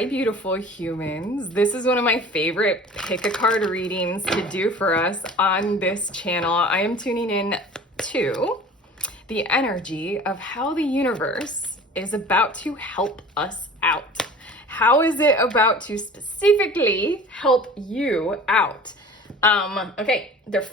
Hi, beautiful humans. This is one of my favorite pick a card readings to do for us on this channel. I am tuning in to the energy of how the universe is about to help us out. How is it about to specifically help you out? Okay, the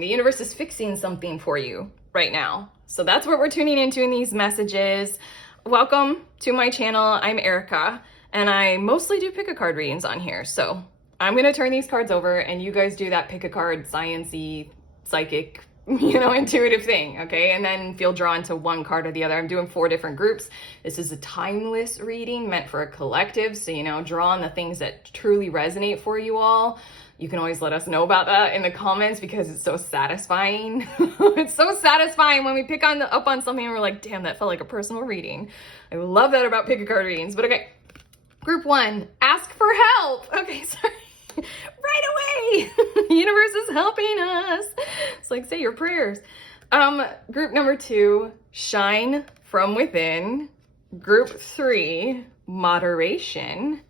universe is fixing something for you right now. So that's what we're tuning into in these messages. Welcome to my channel. I'm Erica, and I mostly do pick a card readings on here. So I'm gonna turn these cards over and you guys do that pick a card, science-y, psychic, intuitive thing, okay? And then feel drawn to one card or the other. I'm doing 4 different groups. This is a timeless reading meant for a collective. So, draw on the things that truly resonate for you all. You can always let us know about that in the comments because it's so satisfying. It's so satisfying when we pick up on something and we're like, damn, that felt like a personal reading. I love that about pick a card readings. But okay, group 1, ask for help. Okay, sorry. Right away. The universe is helping us. It's like, say your prayers. Group number 2, shine from within. Group 3, moderation.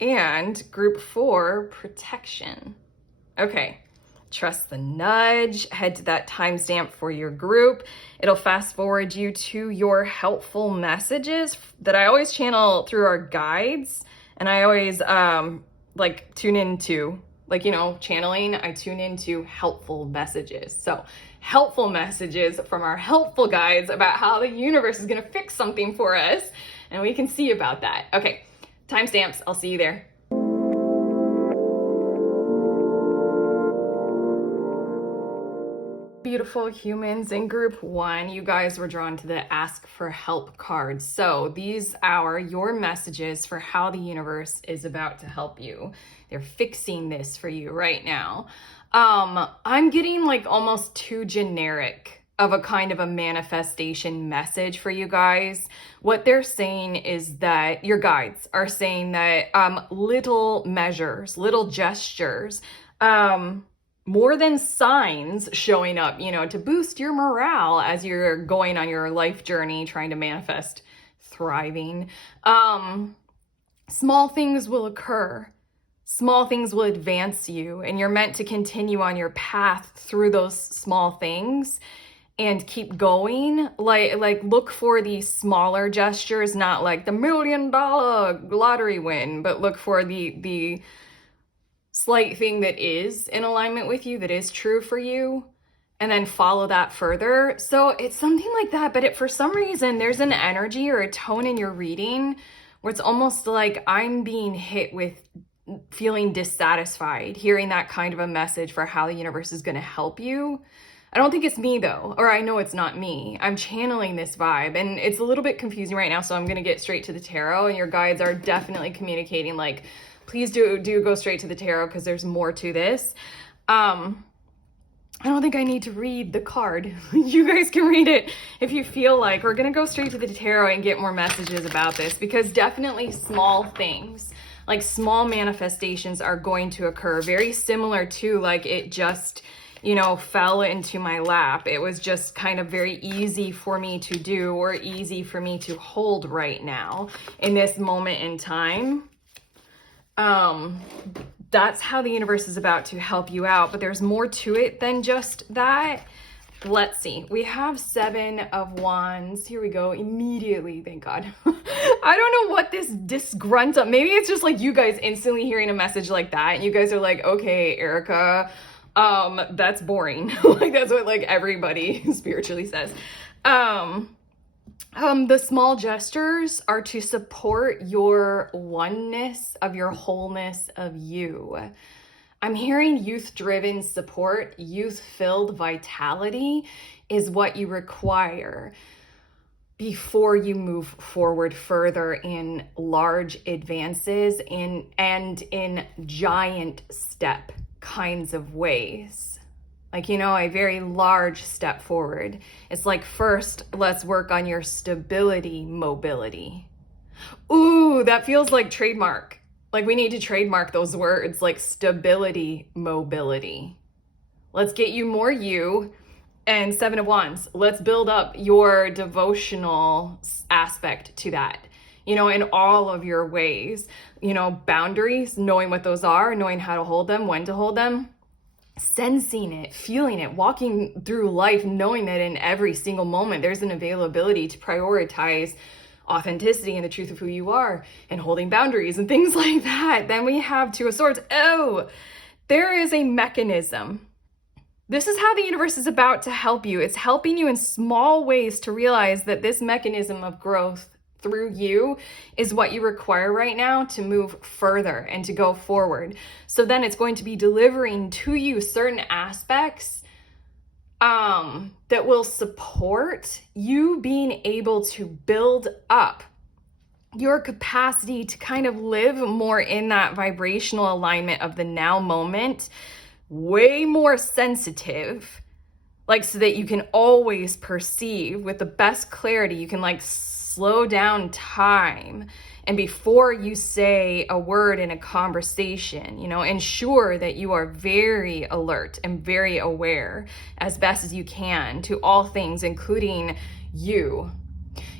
And group 4, protection. Okay, trust the nudge. Head to that timestamp for your group. It'll fast forward you to your helpful messages that I always channel through our guides. And I always tune into, channeling, I tune into helpful messages. So helpful messages from our helpful guides about how the universe is gonna fix something for us. And we can see about that. Okay. Timestamps, I'll see you there. Beautiful humans, in group 1, you guys were drawn to the ask for help cards. So these are your messages for how the universe is about to help you. They're fixing this for you right now. I'm getting almost too generic of a kind of a manifestation message for you guys. What they're saying is that your guides are saying that little measures, little gestures, more than signs showing up, to boost your morale as you're going on your life journey, trying to manifest thriving. Small things will occur. Small things will advance you, and you're meant to continue on your path through those small things and keep going. Like look for these smaller gestures, not like the $1 million lottery win, but look for the slight thing that is in alignment with you, that is true for you, and then follow that further. So it's something like that, but for some reason, there's an energy or a tone in your reading where it's almost like I'm being hit with feeling dissatisfied, hearing that kind of a message for how the universe is gonna help you. I don't think it's me though, or I know it's not me. I'm channeling this vibe and it's a little bit confusing right now, so I'm gonna get straight to the tarot, and your guides are definitely communicating please do go straight to the tarot because there's more to this. I don't think I need to read the card. You guys can read it if you feel like. We're gonna go straight to the tarot and get more messages about this because definitely small things, small manifestations are going to occur, very similar to it just fell into my lap. It was just kind of very easy for me to do, or easy for me to hold right now in this moment in time. That's how the universe is about to help you out, but there's more to it than just that. Let's see. We have 7 of Wands. Here we go. Immediately, thank God. I don't know what this disgruntled, maybe it's just you guys instantly hearing a message like that and you guys are like, okay, Erica, that's boring. That's what everybody spiritually says. The small gestures are to support your oneness of your wholeness of you. I'm hearing youth-driven support, youth-filled vitality is what you require before you move forward further in large advances and in giant step kinds of ways. A very large step forward. It's first, let's work on your stability, mobility. Ooh, that feels like trademark. We need to trademark those words, stability, mobility. Let's get you more you. And 7 of Wands, let's build up your devotional aspect to that. in all of your ways. Boundaries, knowing what those are, knowing how to hold them, when to hold them, sensing it, feeling it, walking through life, knowing that in every single moment there's an availability to prioritize authenticity and the truth of who you are, and holding boundaries and things like that. Then we have Two of Swords. Oh, there is a mechanism. This is how the universe is about to help you. It's helping you in small ways to realize that this mechanism of growth through you is what you require right now to move further and to go forward. So then it's going to be delivering to you certain aspects that will support you being able to build up your capacity to kind of live more in that vibrational alignment of the now moment, way more sensitive, like so that you can always perceive with the best clarity. You can like slow down time, and before you say a word in a conversation, ensure that you are very alert and very aware as best as you can to all things, including you.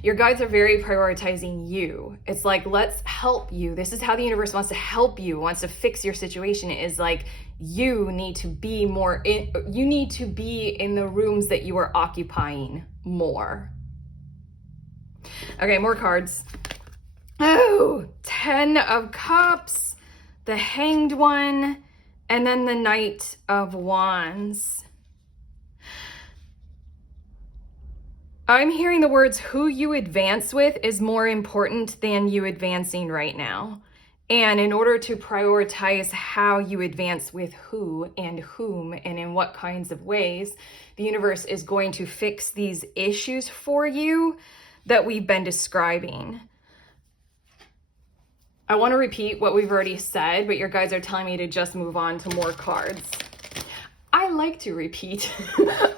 Your guides are very prioritizing you. It's like, let's help you. This is how the universe wants to help you, wants to fix your situation. It is like, you need to be you need to be in the rooms that you are occupying more. Okay, more cards. Oh, 10 of Cups, the Hanged One, and then the Knight of Wands. I'm hearing the words, who you advance with is more important than you advancing right now. And in order to prioritize how you advance with who and whom and in what kinds of ways, the universe is going to fix these issues for you that we've been describing. I want to repeat what we've already said, but your guides are telling me to just move on to more cards. I like to repeat.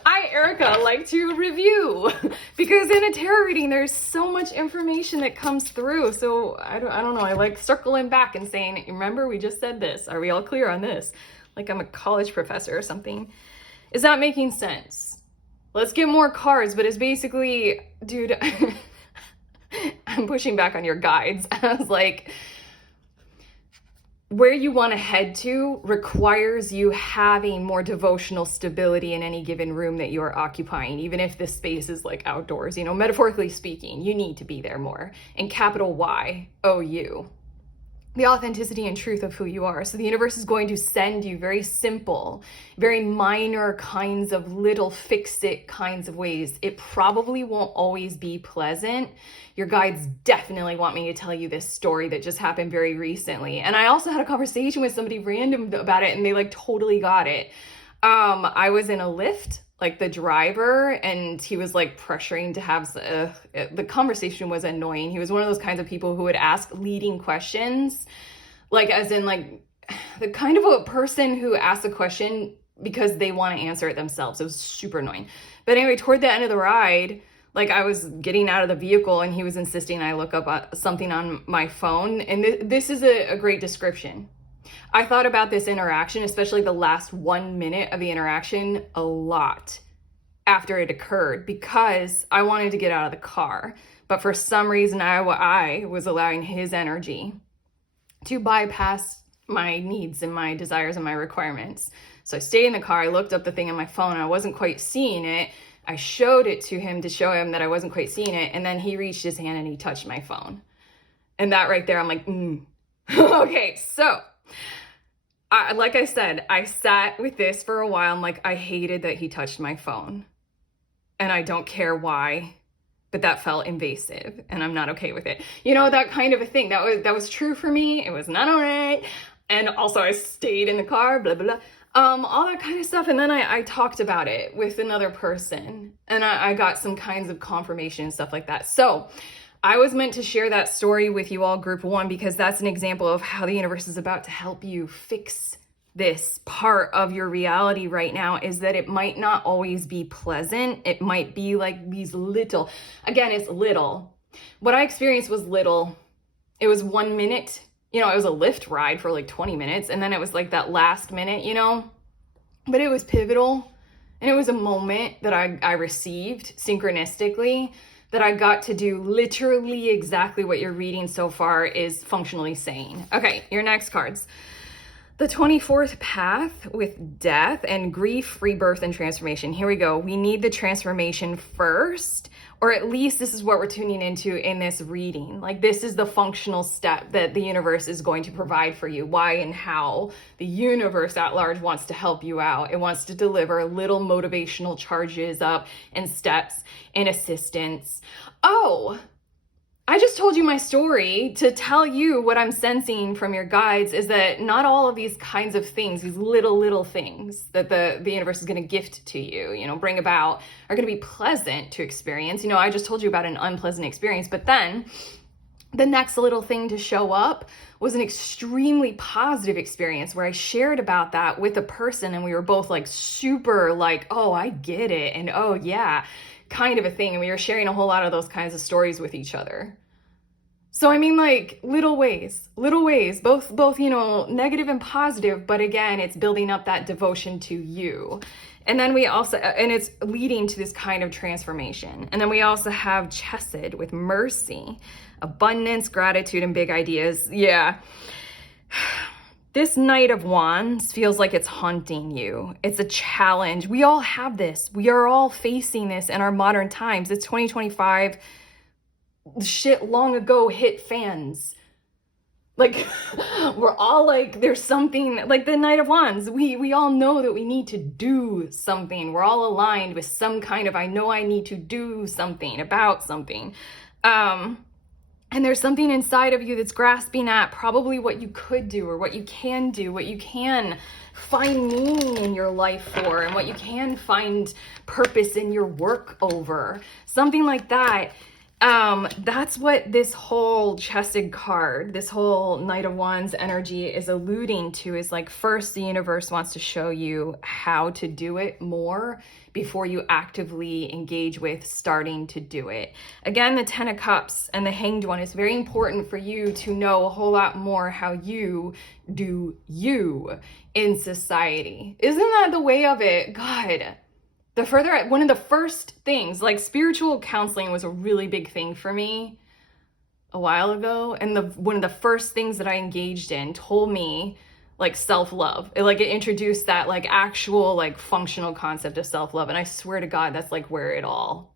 I, Erica, like to review, because in a tarot reading, there's so much information that comes through. So I don't know. I like circling back and saying, remember, we just said this. Are we all clear on this? Like I'm a college professor or something. Is that making sense? Let's get more cards, but it's basically, dude, I'm pushing back on your guides. I was like, where you want to head to requires you having more devotional stability in any given room that you are occupying, even if this space is like outdoors, metaphorically speaking, you need to be there more. And capital Y-O-U. The authenticity and truth of who you are. So the universe is going to send you very simple, very minor kinds of little fix-it kinds of ways. It probably won't always be pleasant. Your guides definitely want me to tell you this story that just happened very recently. And I also had a conversation with somebody random about it, and they like totally got it. I was in a Lyft, like the driver, and he was like pressuring to have, the conversation was annoying. He was one of those kinds of people who would ask leading questions, like as in like the kind of a person who asks a question because they want to answer it themselves. It was super annoying. But anyway, toward the end of the ride, like I was getting out of the vehicle and he was insisting I look up something on my phone. And this is a great description. I thought about this interaction, especially the last 1 minute of the interaction, a lot after it occurred, because I wanted to get out of the car. But for some reason, I was allowing his energy to bypass my needs and my desires and my requirements. So I stayed in the car, I looked up the thing on my phone, and I wasn't quite seeing it. I showed it to him to show him that I wasn't quite seeing it, and then he reached his hand and he touched my phone. And that right there, I'm like, Okay, so like I said, I sat with this for a while. I'm like, I hated that he touched my phone. And I don't care why, but that felt invasive and I'm not okay with it. That kind of a thing. That was true for me. It was not all right. And also I stayed in the car, blah, blah, blah. All that kind of stuff. And then I talked about it with another person and I got some kinds of confirmation and stuff like that. So I was meant to share that story with you all, group one, because that's an example of how the universe is about to help you fix this part of your reality right now, is that it might not always be pleasant. It might be like these little, again, it's little. What I experienced was little. It was 1 minute, it was a Lyft ride for like 20 minutes. And then it was like that last minute, but it was pivotal. And it was a moment that I received synchronistically that I got to do literally exactly what you're reading so far is functionally sane. Okay, your next cards. The 24th path with death and grief, rebirth, and transformation. Here we go. We need the transformation first, or at least this is what we're tuning into in this reading. Like, this is the functional step that the universe is going to provide for you. Why and how the universe at large wants to help you out. It wants to deliver little motivational charges up and steps and assistance. Oh, I just told you my story to tell you what I'm sensing from your guides is that not all of these kinds of things, these little things that the universe is going to gift to you, bring about, are going to be pleasant to experience. I just told you about an unpleasant experience, but then the next little thing to show up was an extremely positive experience where I shared about that with a person and we were both like super like, oh, I get it. And oh yeah, kind of a thing. And we were sharing a whole lot of those kinds of stories with each other. So I mean, like, little ways, both, negative and positive, but again, it's building up that devotion to you. And then we also, and it's leading to this kind of transformation. And then we also have Chesed with mercy, abundance, gratitude, and big ideas. Yeah. This Knight of Wands feels like it's haunting you. It's a challenge. We all have this. We are all facing this in our modern times. It's 2025. Shit long ago hit fans. Like, we're all like, there's something, like the Knight of Wands. We all know that we need to do something. We're all aligned with some kind of, I know I need to do something about something. And there's something inside of you that's grasping at probably what you could do or what you can do, what you can find meaning in your life for, and what you can find purpose in your work over. Something like that. That's what this whole Chesed card, this whole Knight of Wands energy is alluding to, is like, first, the universe wants to show you how to do it more before you actively engage with starting to do it. Again, the 10 of Cups and the Hanged One is very important for you to know a whole lot more how you do you in society. Isn't that the way of it? God. One of the first things, like, spiritual counseling was a really big thing for me a while ago. And one of the first things that I engaged in told me, like, self-love. It introduced that, like, actual, like, functional concept of self-love. And I swear to God, that's like where it all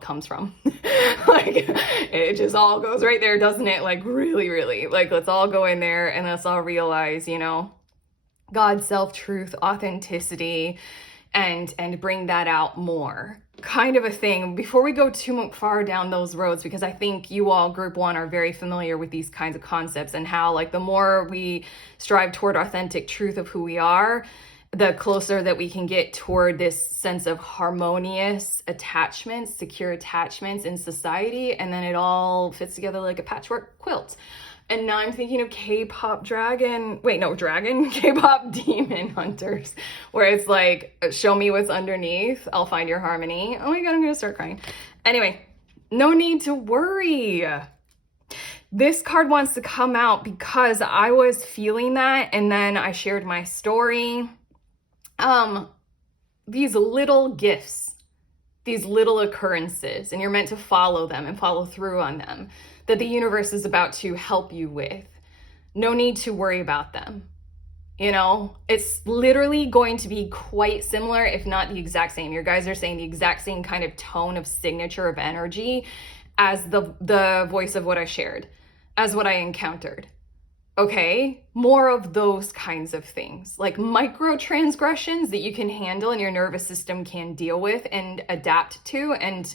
comes from. Like, it just all goes right there, doesn't it? Like, really, like, let's all go in there and let's all realize, God, self-truth, authenticity, and bring that out more, kind of a thing. Before we go too far down those roads, because I think you all, group one, are very familiar with these kinds of concepts and how, like, the more we strive toward authentic truth of who we are, the closer that we can get toward this sense of harmonious attachments, secure attachments in society, and then it all fits together like a patchwork quilt. And now I'm thinking of K-pop K-pop demon hunters, where it's like, show me what's underneath, I'll find your harmony. Oh my God, I'm gonna start crying. Anyway, no need to worry. This card wants to come out because I was feeling that, and then I shared my story. These little gifts, these little occurrences, and you're meant to follow them and follow through on them, that the universe is about to help you with. No need to worry about them. It's literally going to be quite similar, if not the exact same. Your guys are saying the exact same kind of tone of signature of energy as the voice of what I shared, as what I encountered. Okay, more of those kinds of things, like micro transgressions that you can handle and your nervous system can deal with and adapt to, and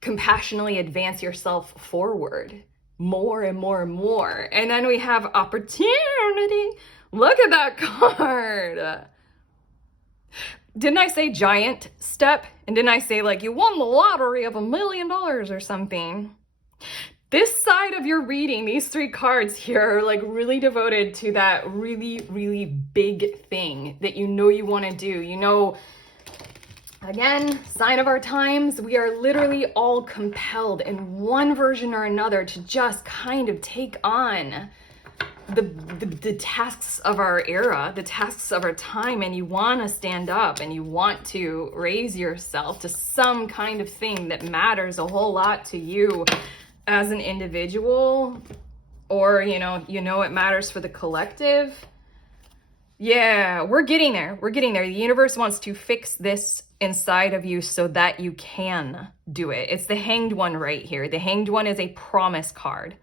compassionately advance yourself forward more and more and more. And then we have opportunity. Look at that card. Didn't I say giant step? And didn't I say, like, you won the lottery of $1 million or something? This side of your reading, these 3 cards here, are like really devoted to that really, really big thing that you want to do. Again, sign of our times, we are literally all compelled in one version or another to just kind of take on the tasks of our era, the tasks of our time, and you want to stand up and you want to raise yourself to some kind of thing that matters a whole lot to you as an individual, or you know it matters for the collective. Yeah, we're getting there. We're getting there. The universe wants to fix this inside of you so that you can do it. It's the Hanged One right here. The Hanged One is a promise card.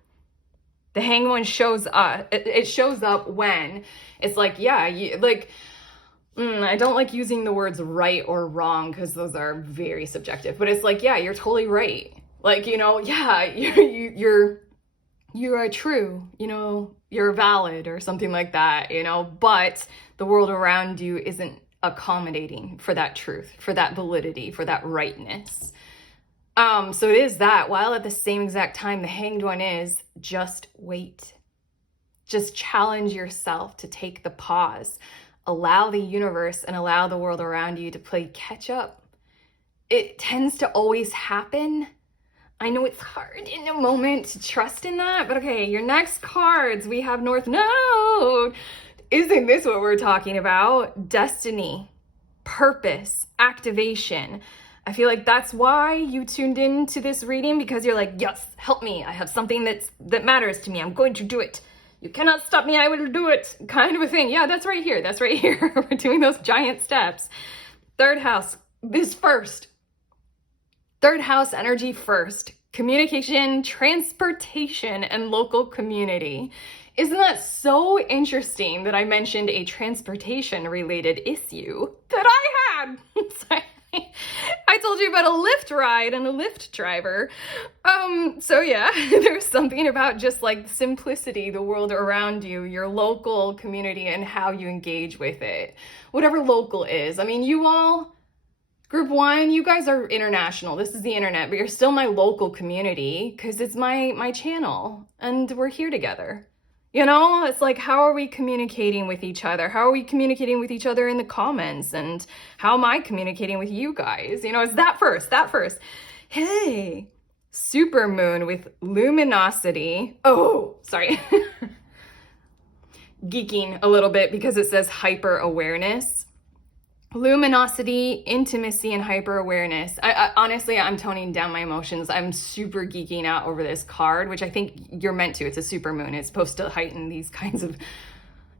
The Hanged One shows up. It shows up when it's like, yeah, I don't like using the words right or wrong because those are very subjective. But it's like, yeah, you're totally right. Like, yeah, you are true. You're valid or something like that. But the world around you isn't accommodating for that truth, for that validity, for that rightness. So it is that, while at the same exact time, the Hanged One is just wait. Just challenge yourself to take the pause. Allow the universe and allow the world around you to play catch up. It tends to always happen. I know it's hard in a moment to trust in that, but okay, your next cards, we have North Node. Isn't this what we're talking about? Destiny, purpose, activation. I feel like that's why you tuned in to this reading, because you're like, yes, help me. I have something that matters to me. I'm going to do it. You cannot stop me. I will do it. Kind of a thing. Yeah, that's right here. That's right here. We're doing those giant steps. Third house, this first. Third house energy first. Communication, transportation, and local community. Isn't that so interesting that I mentioned a transportation related issue that I had? I told you about a Lyft ride and a Lyft driver. So yeah, there's something about just like simplicity, the world around you, your local community, and how you engage with it. Whatever local is. I mean, you all, Group 1, you guys are international. This is the internet, but you're still my local community because it's my channel and we're here together. It's like, how are we communicating with each other? How are we communicating with each other in the comments? And how am I communicating with you guys? It's that first. Hey, super moon with luminosity. Oh, sorry. Geeking a little bit because it says hyper awareness. Luminosity, intimacy, and hyper awareness. I honestly, I'm toning down my emotions. I'm super geeking out over this card, which I think you're meant to. It's a super moon. It's supposed to heighten these kinds of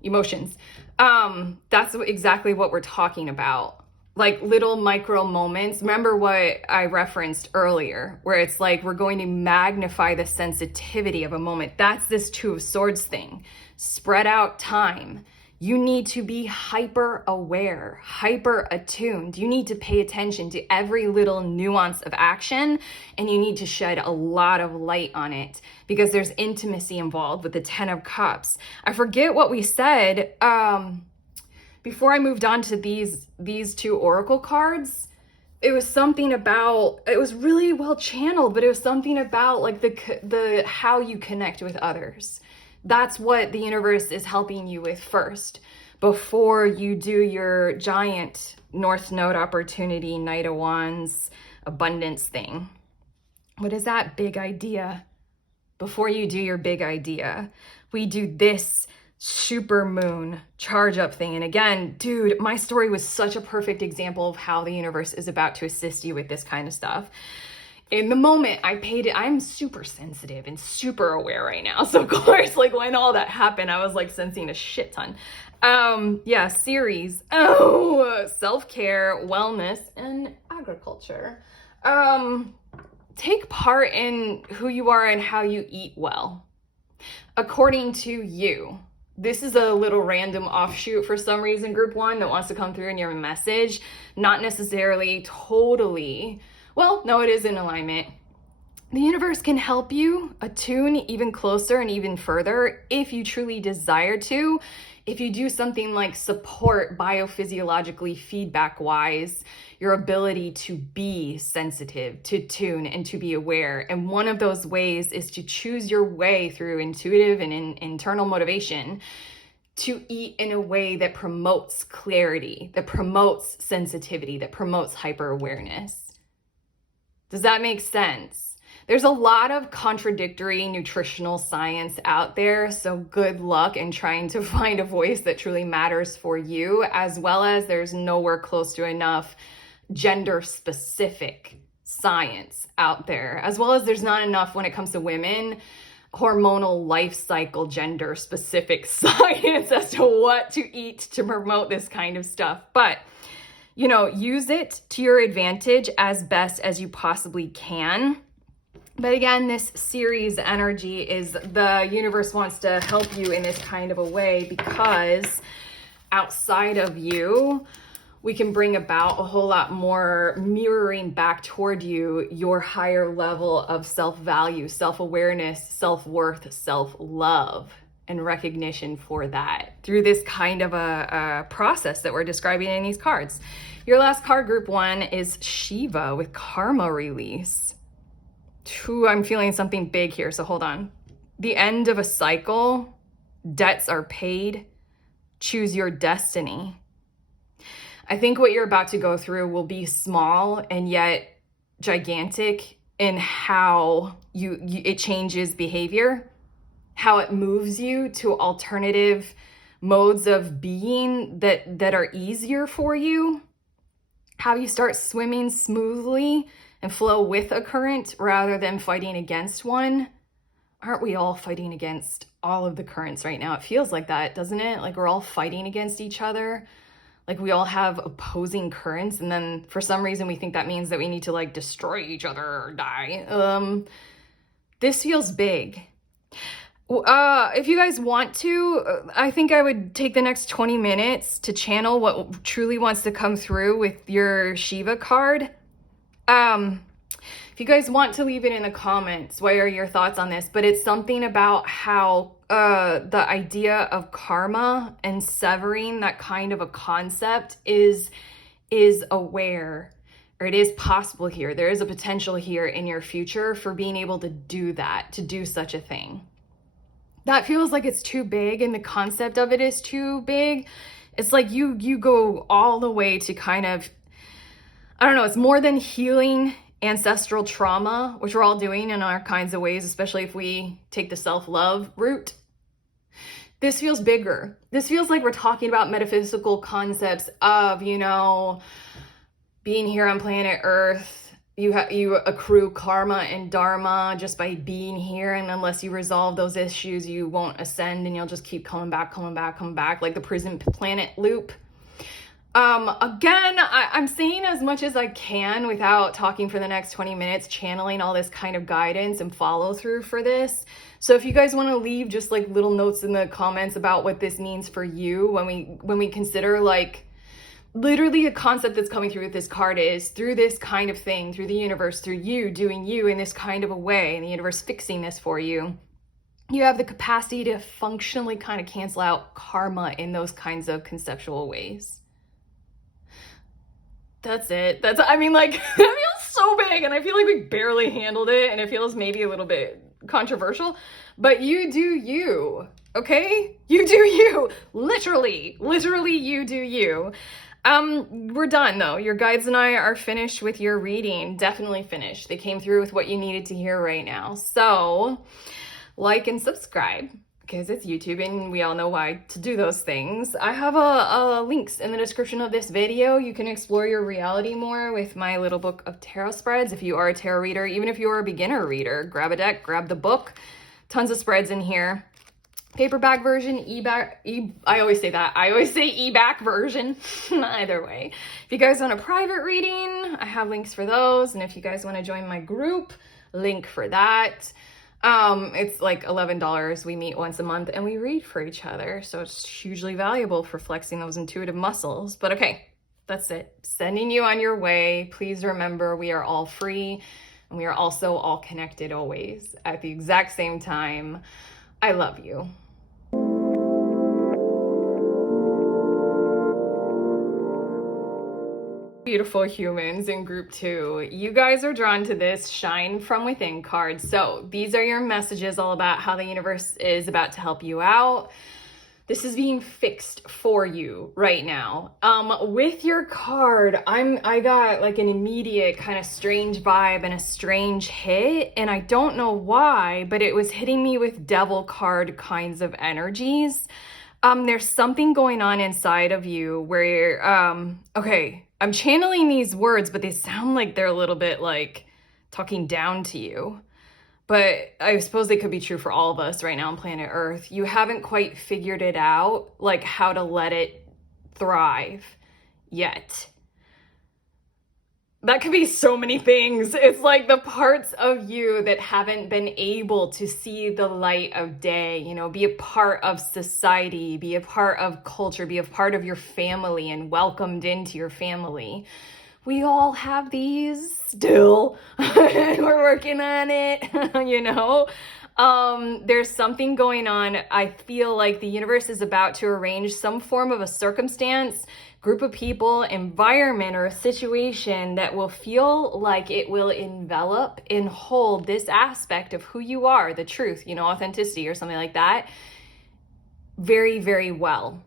emotions. That's exactly what we're talking about. Like little micro moments. Remember what I referenced earlier, where it's like we're going to magnify the sensitivity of a moment. That's this Two of Swords thing. Spread out time. You need to be hyper aware, hyper attuned. You need to pay attention to every little nuance of action, and you need to shed a lot of light on it because there's intimacy involved with the 10 of Cups. I forget what we said before I moved on to these two oracle cards. It was something about, it was really well channeled, but it was something about like the how you connect with others. That's what the universe is helping you with first, before you do your giant North Node opportunity, Knight of Wands, abundance thing. What is that big idea? Before you do your big idea, we do this super moon charge up thing. And again, dude, my story was such a perfect example of how the universe is about to assist you with this kind of stuff. In the moment, I'm super sensitive and super aware right now. So of course, like when all that happened, I was like sensing a shit ton. Yeah, series. Oh, self-care, wellness, and agriculture. Take part in who you are and how you eat well. According to you. This is a little random offshoot for some reason, Group 1, that wants to come through in your message. Not necessarily totally. Well, no, it is in alignment. The universe can help you attune even closer and even further if you truly desire to. If you do something like support biophysiologically, feedback-wise, your ability to be sensitive, to tune, and to be aware. And one of those ways is to choose your way through intuitive and internal motivation to eat in a way that promotes clarity, that promotes sensitivity, that promotes hyper-awareness. Does that make sense? There's a lot of contradictory nutritional science out there, so good luck in trying to find a voice that truly matters for you, as well as there's nowhere close to enough gender-specific science out there, as well as there's not enough when it comes to women, hormonal life cycle gender-specific science as to what to eat to promote this kind of stuff. But you know, use it to your advantage as best as you possibly can. But again, this series energy is the universe wants to help you in this kind of a way, because outside of you, we can bring about a whole lot more mirroring back toward you your higher level of self-value, self-awareness, self-worth, self-love, and recognition for that through this kind of a process that we're describing in these cards. Your last card, group 1, is Shiva with karma release. Ooh, I'm feeling something big here, so hold on. The end of a cycle, debts are paid, choose your destiny. I think what you're about to go through will be small and yet gigantic in how it changes behavior, how it moves you to alternative modes of being that are easier for you, how you start swimming smoothly and flow with a current rather than fighting against one. Aren't we all fighting against all of the currents right now? It feels like that, doesn't it? Like we're all fighting against each other. Like we all have opposing currents, and then for some reason we think that means that we need to like destroy each other or die. This feels big. If you guys want to, I think I would take the next 20 minutes to channel what truly wants to come through with your Shiva card. If you guys want to leave it in the comments, what are your thoughts on this? But it's something about how the idea of karma and severing that kind of a concept is aware, or it is possible here. There is a potential here in your future for being able to do that, to do such a thing. That feels like it's too big, and the concept of it is too big. It's like you go all the way to kind of, I don't know, it's more than healing ancestral trauma, which we're all doing in our kinds of ways, especially if we take the self-love route. This feels bigger. This feels like we're talking about metaphysical concepts of, you know, being here on planet Earth. You accrue karma and dharma just by being here, and unless you resolve those issues, you won't ascend, and you'll just keep coming back, like the prison planet loop. Again, I'm saying as much as I can without talking for the next 20 minutes, channeling all this kind of guidance and follow through for this. So if you guys want to leave just like little notes in the comments about what this means for you when we consider like literally a concept that's coming through with this card is through this kind of thing, through the universe, through you doing you in this kind of a way, and the universe fixing this for you, you have the capacity to functionally kind of cancel out karma in those kinds of conceptual ways. That's it. I mean, like, that feels so big, and I feel like we barely handled it, and it feels maybe a little bit controversial, but you do you, okay? You do you. Literally, you do you. We're done though. Your guides and I are finished with your reading. Definitely finished. They came through with what you needed to hear right now. So, like and subscribe, because it's YouTube and we all know why to do those things. I have a links in the description of this video. You can explore your reality more with my little book of tarot spreads. If you are a tarot reader, even if you are a beginner reader, grab a deck, grab the book. Tons of spreads in here. Paperback version, I always say that. I always say e-back version. Either way. If you guys want a private reading, I have links for those. And if you guys want to join my group, link for that. It's like $11. We meet once a month and we read for each other. So it's hugely valuable for flexing those intuitive muscles. But okay, that's it. Sending you on your way. Please remember, we are all free and we are also all connected always at the exact same time. I love you. Beautiful humans in group 2, you guys are drawn to this shine from within card. So these are your messages all about how the universe is about to help you out. This is being fixed for you right now. With your card, I got like an immediate kind of strange vibe and a strange hit, and I don't know why, but it was hitting me with devil card kinds of energies. There's something going on inside of you where you're, okay, I'm channeling these words, but they sound like they're a little bit like talking down to you. But I suppose they could be true for all of us right now on planet Earth. You haven't quite figured it out, like how to let it thrive yet. That could be so many things. It's like the parts of you that haven't been able to see the light of day, you know, be a part of society, be a part of culture, be a part of your family and welcomed into your family. We all have these still. We're working on it, you know? There's something going on. I feel like the universe is about to arrange some form of a circumstance, group of people, environment, or a situation that will feel like it will envelop and hold this aspect of who you are, the truth, you know, authenticity or something like that, very, very well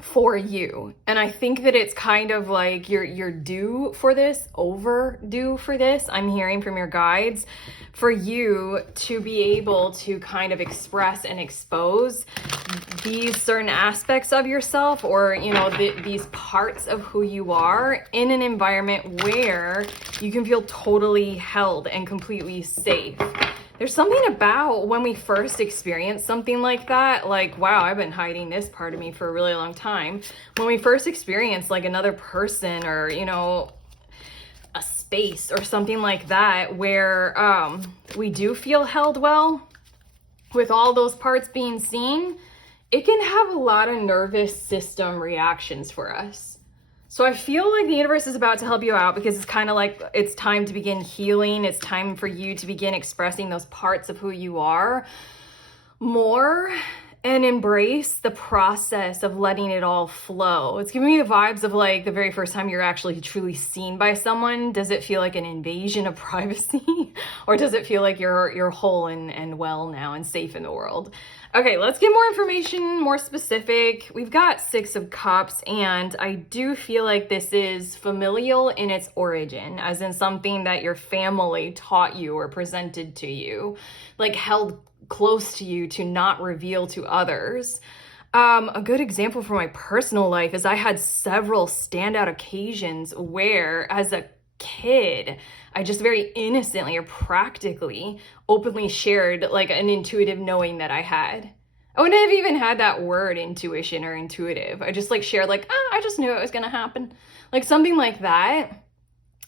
for you. And I think that it's kind of like you're due for this, overdue for this. I'm hearing from your guides for you to be able to kind of express and expose these certain aspects of yourself, or you know, these parts of who you are in an environment where you can feel totally held and completely safe. There's something about when we first experience something like that, like, wow, I've been hiding this part of me for a really long time. When we first experience like another person or, you know, a space or something like that, where we do feel held well with all those parts being seen, it can have a lot of nervous system reactions for us. So I feel like the universe is about to help you out, because it's kind of like it's time to begin healing. It's time for you to begin expressing those parts of who you are more and embrace the process of letting it all flow. It's giving me the vibes of like the very first time you're actually truly seen by someone. Does it feel like an invasion of privacy? Or does it feel like you're whole and well now and safe in the world? Okay, let's get more information, more specific. We've got Six of Cups, and I do feel like this is familial in its origin, as in something that your family taught you or presented to you, like held close to you to not reveal to others. A good example from my personal life is I had several standout occasions where, as a kid, I just very innocently or practically openly shared like an intuitive knowing that I had. I wouldn't have even had that word intuition or intuitive. I just like shared like, I just knew it was gonna happen. Like something like that.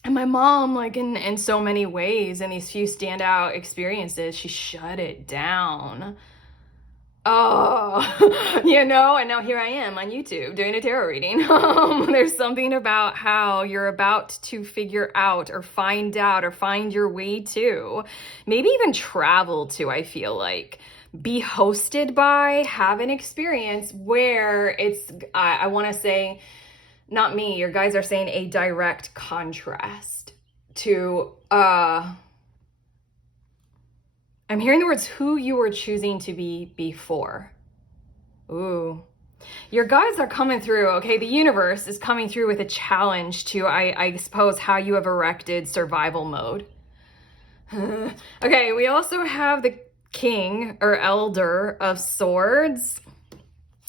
And my mom, like in so many ways, in these few standout experiences, she shut it down. Oh, you know, and now here I am on YouTube doing a tarot reading. There's something about how you're about to figure out or find your way to, maybe even travel to, I feel like, be hosted by, have an experience where it's, I want to say, not me, your guys are saying a direct contrast to, I'm hearing the words who you were choosing to be before. Ooh. Your guides are coming through, okay? The universe is coming through with a challenge to, I suppose, how you have erected survival mode. Okay, we also have the King or Elder of Swords.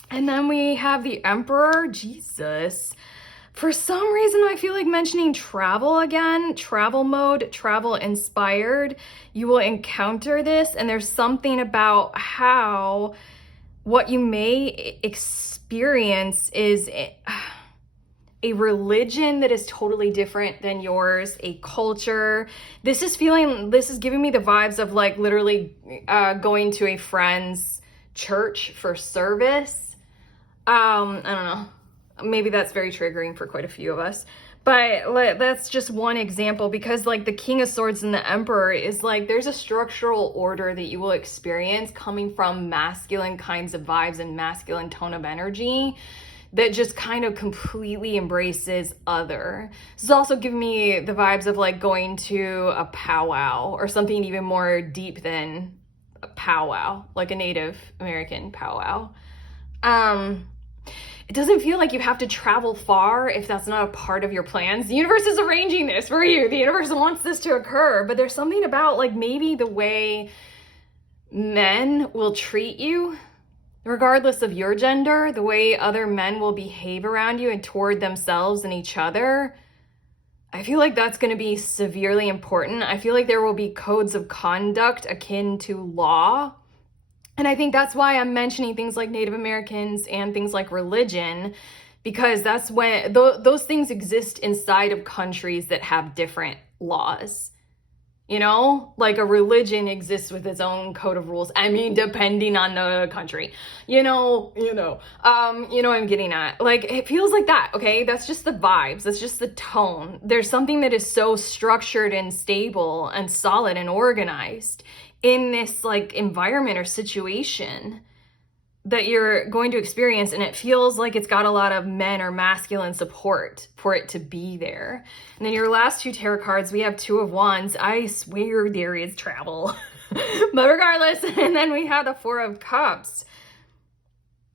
And then we have the Emperor, Jesus. For some reason, I feel like mentioning travel again, travel mode, travel inspired. You will encounter this, and there's something about how what you may experience is a religion that is totally different than yours, a culture. This is giving me the vibes of like literally going to a friend's church for service. I don't know. Maybe that's very triggering for quite a few of us, but that's just one example, because like the King of Swords and the Emperor is like, there's a structural order that you will experience coming from masculine kinds of vibes and masculine tone of energy that just kind of completely embraces other. This is also giving me the vibes of like going to a powwow or something even more deep than a powwow, like a Native American powwow. It doesn't feel like you have to travel far if that's not a part of your plans. The universe is arranging this for you. The universe wants this to occur, but there's something about like maybe the way men will treat you, regardless of your gender, the way other men will behave around you and toward themselves and each other. I feel like that's going to be severely important. I feel like there will be codes of conduct akin to law. And I think that's why I'm mentioning things like Native Americans and things like religion, because that's when those things exist inside of countries that have different laws. You know, like a religion exists with its own code of rules. I mean, depending on the country, you know what I'm getting at. Like, it feels like that, okay? That's just the vibes. That's just the tone. There's something that is so structured and stable and solid and organized in this like environment or situation that you're going to experience, and it feels like it's got a lot of men or masculine support for it to be there. And then your last two tarot cards, we have Two of Wands. I swear there is travel. But regardless, and then we have the Four of Cups.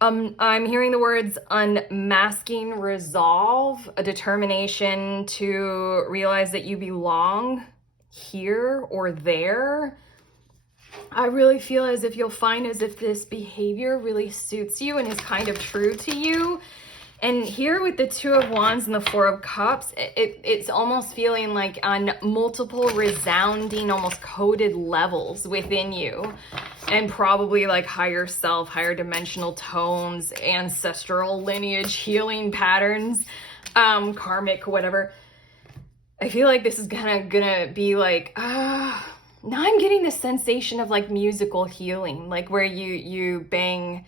I'm hearing the words unmasking resolve, a determination to realize that you belong here or there. I really feel as if you'll find as if this behavior really suits you and is kind of true to you. And here with the Two of Wands and the Four of Cups, it's almost feeling like on multiple resounding, almost coded levels within you. And probably like higher self, higher dimensional tones, ancestral lineage, healing patterns, karmic, whatever. I feel like this is gonna be like, now I'm getting this sensation of like musical healing, like where you bang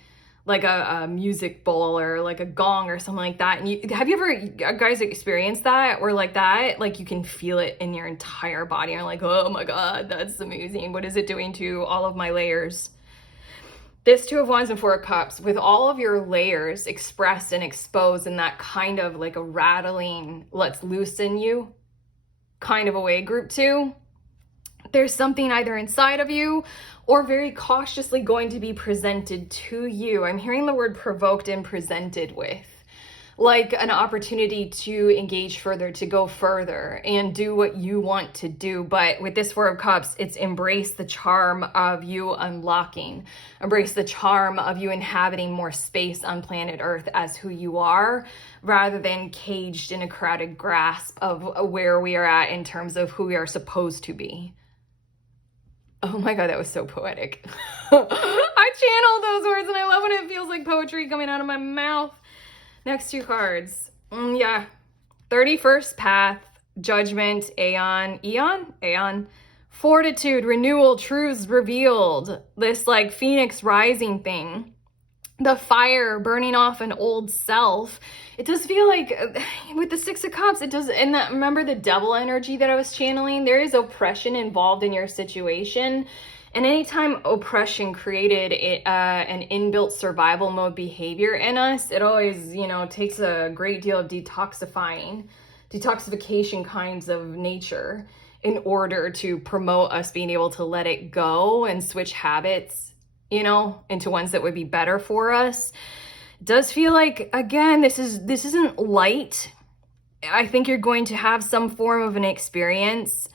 like a music bowl or like a gong or something like that. And have you ever guys experienced that, or like that, like you can feel it in your entire body and you're like, oh my God, that's amazing. What is it doing to all of my layers? This Two of Wands and Four of Cups, with all of your layers expressed and exposed in that kind of like a rattling, let's loosen you kind of a way, group two. There's something either inside of you or very cautiously going to be presented to you. I'm hearing the word provoked and presented with, like an opportunity to engage further, to go further and do what you want to do. But with this Four of Cups, it's embrace the charm of you unlocking, embrace the charm of you inhabiting more space on planet Earth as who you are, rather than caged in a crowded grasp of where we are at in terms of who we are supposed to be. Oh my God, that was so poetic. I channeled those words and I love when it feels like poetry coming out of my mouth. Next two cards. Yeah. 31st Path, Judgment, Aeon. Fortitude, Renewal, Truths Revealed. This like Phoenix rising thing. The fire burning off an old self. It does feel like with the Six of Cups, it does, and that, remember the devil energy that I was channeling? There is oppression involved in your situation. And anytime oppression created an inbuilt survival mode behavior in us, it always, takes a great deal of detoxification kinds of nature in order to promote us being able to let it go and switch habits, into ones that would be better for us. It does feel like, again, this isn't light. I think you're going to have some form of an experience.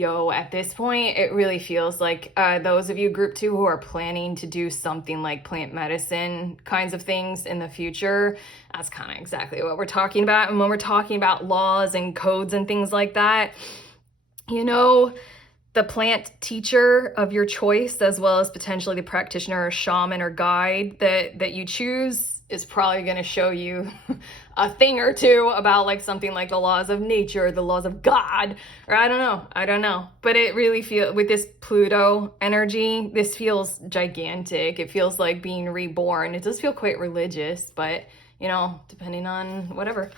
At this point, it really feels like those of you group two who are planning to do something like plant medicine kinds of things in the future, that's kind of exactly what we're talking about. And when we're talking about laws and codes and things like that, the plant teacher of your choice, as well as potentially the practitioner or shaman or guide that you choose, is probably going to show you a thing or two about like something like the laws of nature, the laws of God, or I don't know. But it really feels, with this Pluto energy, this feels gigantic. It feels like being reborn. It does feel quite religious, but depending on whatever.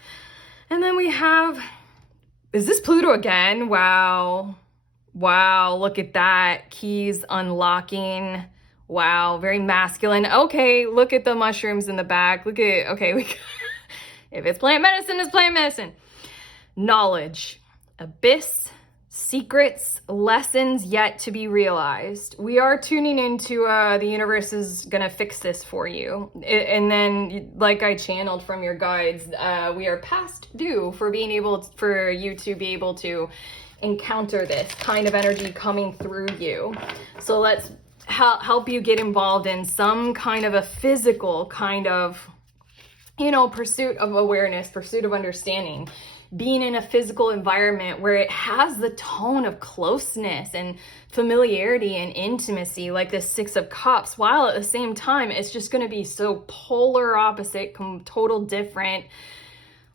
And then we have, is this Pluto again? Wow, look at that. Keys unlocking. Wow, very masculine. Okay, look at the mushrooms in the back. If it's plant medicine, it's plant medicine. Knowledge, abyss, secrets, lessons yet to be realized. We are tuning into the universe is gonna fix this for you. And then, like I channeled from your guides, we are past due for you to be able to encounter this kind of energy coming through you. So let's help you get involved in some kind of a physical kind of, pursuit of awareness, pursuit of understanding. Being in a physical environment where it has the tone of closeness and familiarity and intimacy, like the Six of Cups, while at the same time, it's just going to be so polar opposite, total different.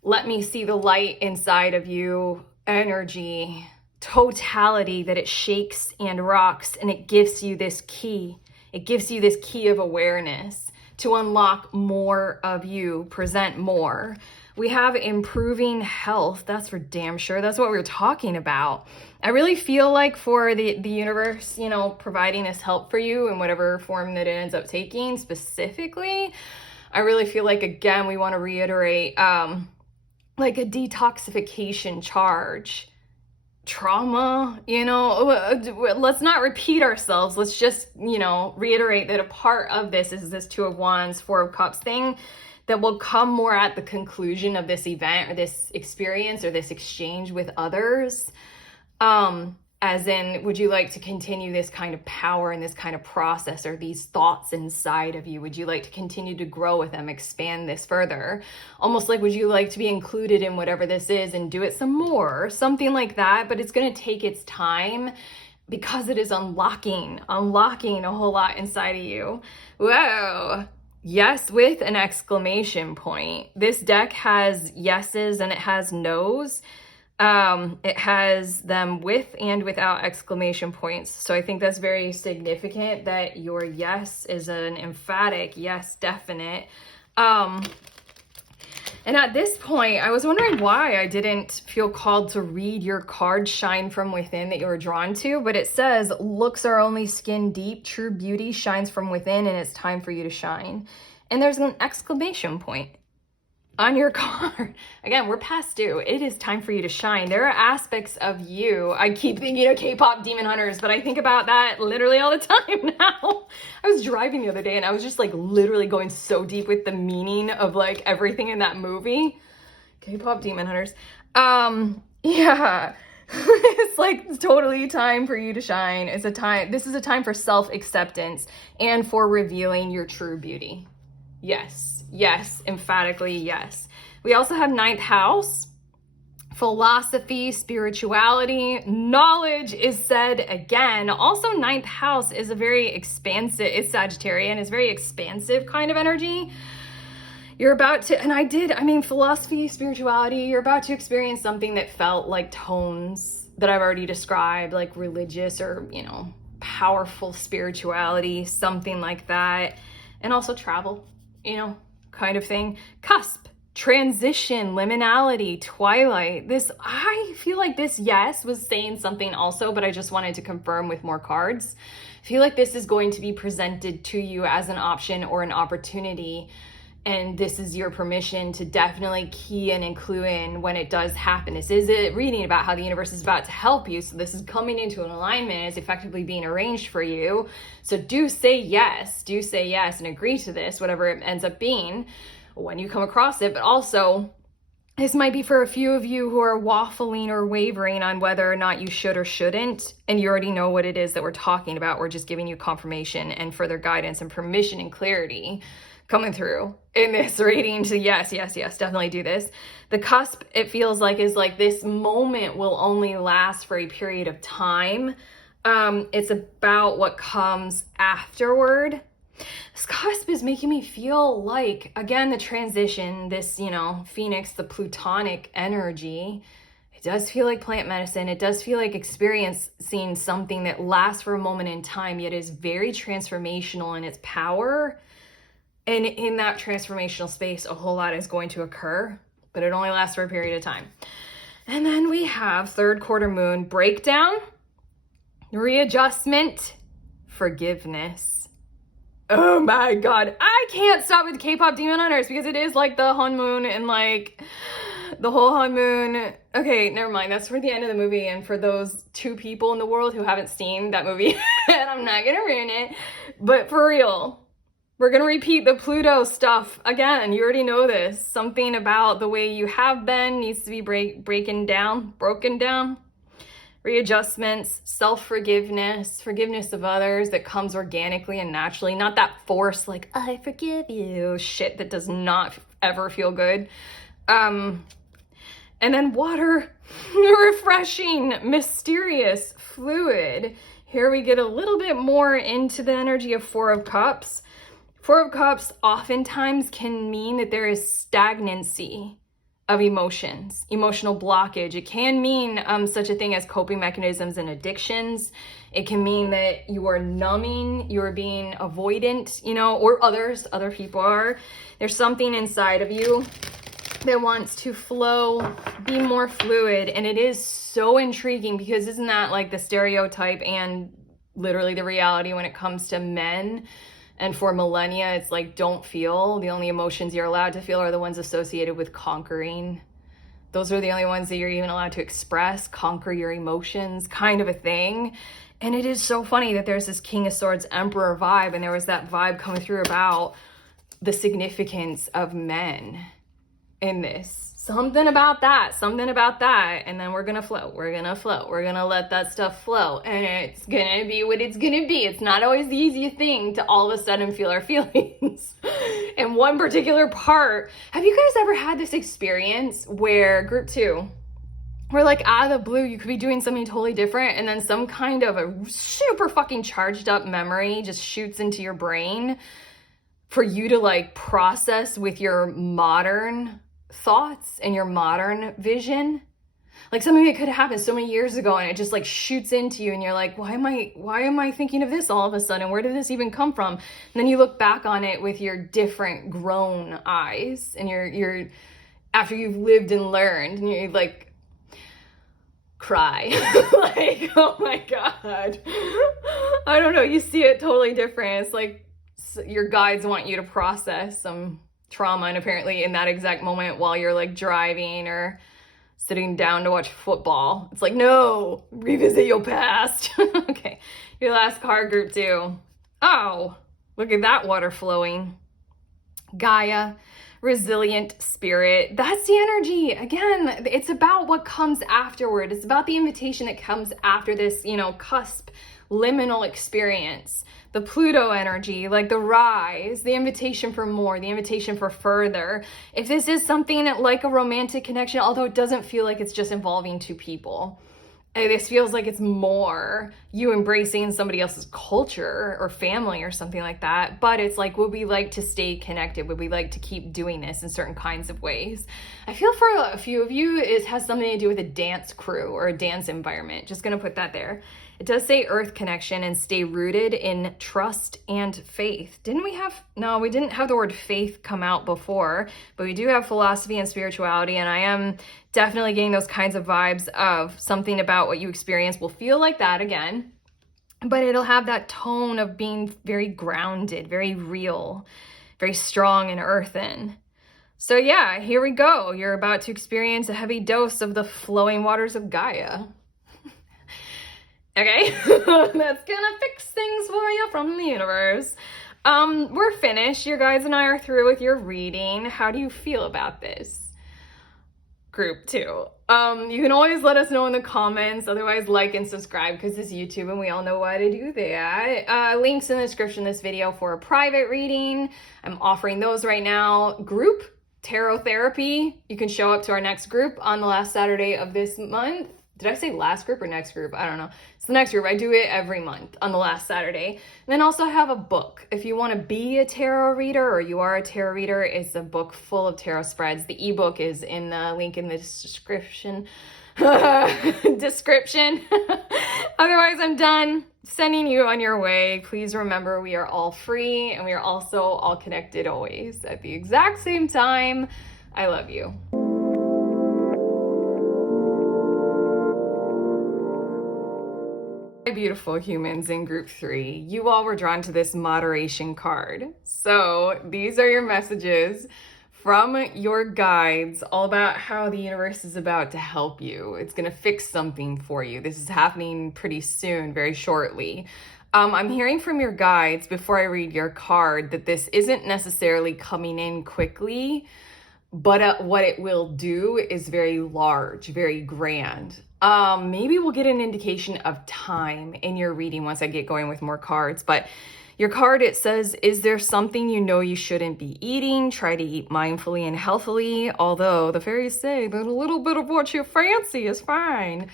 Let me see the light inside of you, energy, totality that it shakes and rocks, and it gives you this key. It gives you this key of awareness to unlock more of you, present more. We have improving health. That's for damn sure. That's what we were talking about. I really feel like for the universe, providing this help for you in whatever form that it ends up taking specifically, I really feel like, again, we want to reiterate like a detoxification charge. Trauma, let's not repeat ourselves. Let's just, reiterate that a part of this is this Two of Wands, Four of Cups thing that will come more at the conclusion of this event or this experience or this exchange with others. As in, would you like to continue this kind of power and this kind of process or these thoughts inside of you? Would you like to continue to grow with them, expand this further? Almost like, would you like to be included in whatever this is and do it some more? Something like that, but it's going to take its time because it is unlocking a whole lot inside of you. Whoa. Yes, with an exclamation point. This deck has yeses and it has nos. It has them with and without exclamation points. So I think that's very significant that your yes is an emphatic yes, definite. And at this point, I was wondering why I didn't feel called to read your card Shine From Within that you were drawn to, but it says, looks are only skin deep, true beauty shines from within, and it's time for you to shine. And there's an exclamation point on your card. Again, we're past due. It is time for you to shine. There are aspects of you. I keep thinking of K-pop Demon Hunters, but I think about that literally all the time now. I was driving the other day and I was just like literally going so deep with the meaning of like everything in that movie. K-pop Demon Hunters. Yeah. It's like totally time for you to shine. This is a time for self-acceptance and for revealing your true beauty. Yes, emphatically yes. We also have ninth house, philosophy, spirituality, knowledge is said again. Also, ninth house is a very expansive, it's Sagittarian, it's very expansive kind of energy. You're about to, philosophy, spirituality, you're about to experience something that felt like tones that I've already described, like religious or, powerful spirituality, something like that. And also travel, kind of thing. Cusp, transition, liminality, twilight. I feel like this, yes, was saying something also, but I just wanted to confirm with more cards. I feel like this is going to be presented to you as an option or an opportunity. And this is your permission to definitely key in and clue in when it does happen. This is a reading about how the universe is about to help you. So this is coming into an alignment. It's effectively being arranged for you. So do say yes and agree to this, whatever it ends up being when you come across it. But also, this might be for a few of you who are waffling or wavering on whether or not you should or shouldn't. And you already know what it is that we're talking about. We're just giving you confirmation and further guidance and permission and clarity coming through in this reading to yes, definitely do this. The cusp, it feels like, is like this moment will only last for a period of time. It's about what comes afterward. This cusp is making me feel like, again, the transition, this, Phoenix, the Plutonic energy. It does feel like plant medicine. It does feel like experiencing something that lasts for a moment in time, yet is very transformational in its power. And in that transformational space, a whole lot is going to occur, but it only lasts for a period of time. And then we have third quarter moon breakdown, readjustment, forgiveness. Oh my God. I can't stop with K-pop Demon Hunters because it is like the honeymoon and like The whole honeymoon. Okay, never mind. That's for the end of the movie. And for those 2 people in the world who haven't seen that movie, and I'm not gonna ruin it, but for real, we're gonna repeat the Pluto stuff again. You already know this. Something about the way you have been needs to be broken down. Readjustments, self-forgiveness, forgiveness of others that comes organically and naturally, not that force like, I forgive you, shit that does not ever feel good. And then water, refreshing, mysterious, fluid. Here we get a little bit more into the energy of 4 of Cups. 4 of Cups oftentimes can mean that there is stagnancy of emotions, emotional blockage. It can mean such a thing as coping mechanisms and addictions. It can mean that you are numbing, you are being avoidant, you know, or other people are. There's something inside of you that wants to flow, be more fluid. And it is so intriguing because isn't that like the stereotype and literally the reality when it comes to men? And for millennia, it's like, don't feel. The only emotions you're allowed to feel are the ones associated with conquering. Those are the only ones that you're even allowed to express, conquer your emotions, kind of a thing. And it is so funny that there's this King of Swords Emperor vibe, and there was that vibe coming through about the significance of men in this. Something about that, and then we're gonna flow, we're gonna let that stuff flow, and it's gonna be what it's gonna be. It's not always the easiest thing to all of a sudden feel our feelings in one particular part. Have you guys ever had this experience where, group 2, where like out of the blue, you could be doing something totally different, and then some kind of a super fucking charged up memory just shoots into your brain for you to like process with your modern thoughts and your modern vision? Like something that could have happened so many years ago and it just like shoots into you and you're like, why am I thinking of this all of a sudden? Where did this even come from? And then you look back on it with your different grown eyes and you're after you've lived and learned, and you like cry. Like, oh my God. I don't know, you see it totally different. It's like your guides want you to process some trauma, and apparently in that exact moment while you're like driving or sitting down to watch football, it's like, no, revisit your past. Okay, your last card, group 2. Oh, look at that water flowing. Gaia, resilient spirit. That's the energy. Again, it's about what comes afterward. It's about the invitation that comes after this, you know, cusp, liminal experience. The Pluto energy, like the rise, the invitation for more, the invitation for further. If this is something like a romantic connection, although it doesn't feel like it's just involving 2 people, this feels like it's more you embracing somebody else's culture or family or something like that. But it's like, would we like to stay connected? Would we like to keep doing this in certain kinds of ways? I feel for a few of you, it has something to do with a dance crew or a dance environment. Just gonna put that there. It does say earth connection and stay rooted in trust and faith. No, we didn't have the word faith come out before, but we do have philosophy and spirituality, and I am definitely getting those kinds of vibes of something about what you experience will feel like that again, but it'll have that tone of being very grounded, very real, very strong and earthen. So yeah, here we go. You're about to experience a heavy dose of the flowing waters of Gaia. Okay, that's gonna fix things for you from the universe. We're finished. Your guides and I are through with your reading. How do you feel about this? Group 2. You can always let us know in the comments. Otherwise, like and subscribe because it's YouTube and we all know why to do that. Links in the description of this video for a private reading. I'm offering those right now. Group tarot therapy. You can show up to our next group on the last Saturday of this month. Did I say last group or next group? I don't know. It's the next group. I do it every month on the last Saturday. And then also I have a book. If you want to be a tarot reader or you are a tarot reader, it's a book full of tarot spreads. The ebook is in the link in the description. Otherwise, I'm done sending you on your way. Please remember we are all free and we are also all connected always at the exact same time. I love you. Beautiful humans in group 3, you all were drawn to this moderation card. So these are your messages from your guides all about how the universe is about to help you. It's going to fix something for you. This is happening pretty soon, very shortly. I'm hearing from your guides before I read your card that this isn't necessarily coming in quickly, but what it will do is very large, very grand. Maybe we'll get an indication of time in your reading once I get going with more cards, but your card, it says, is there something you know you shouldn't be eating? Try to eat mindfully and healthily, although the fairies say that a little bit of what you fancy is fine.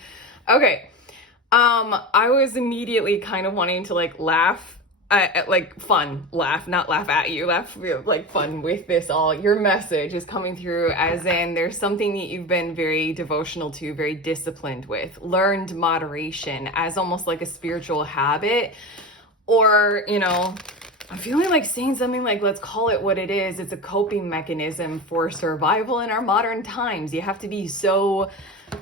Okay. I was immediately kind of wanting to like laugh at like fun laugh, not laugh at you, laugh like fun with this all. Your message is coming through as in there's something that you've been very devotional to, very disciplined with, learned moderation as almost like a spiritual habit, or, you know, I'm feeling like saying something like, let's call it what it is. It's a coping mechanism for survival in our modern times. You have to be so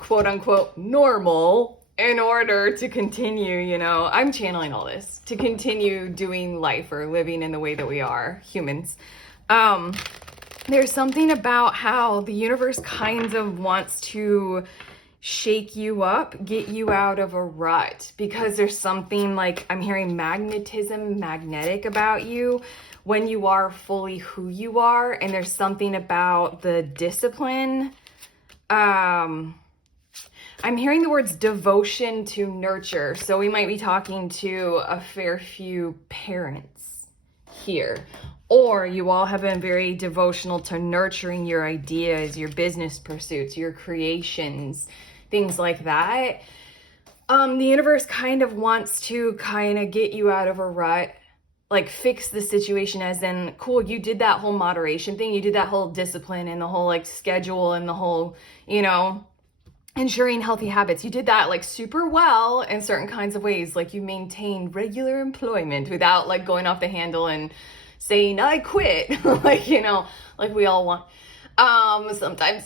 quote unquote normal in order to continue, you know, I'm channeling all this, to continue doing life or living in the way that we are, humans. There's something about how the universe kind of wants to shake you up, get you out of a rut, because there's something like, I'm hearing magnetism, magnetic about you when you are fully who you are. And there's something about the discipline. I'm hearing the words devotion to nurture. So we might be talking to a fair few parents here, or you all have been very devotional to nurturing your ideas, your business pursuits, your creations, things like that. The universe kind of wants to kind of get you out of a rut, like fix the situation, as in, cool, you did that whole moderation thing, you did that whole discipline and the whole like schedule and the whole, you know, ensuring healthy habits. You did that like super well in certain kinds of ways. Like you maintained regular employment without like going off the handle and saying, I quit. Like, you know, like we all want, sometimes,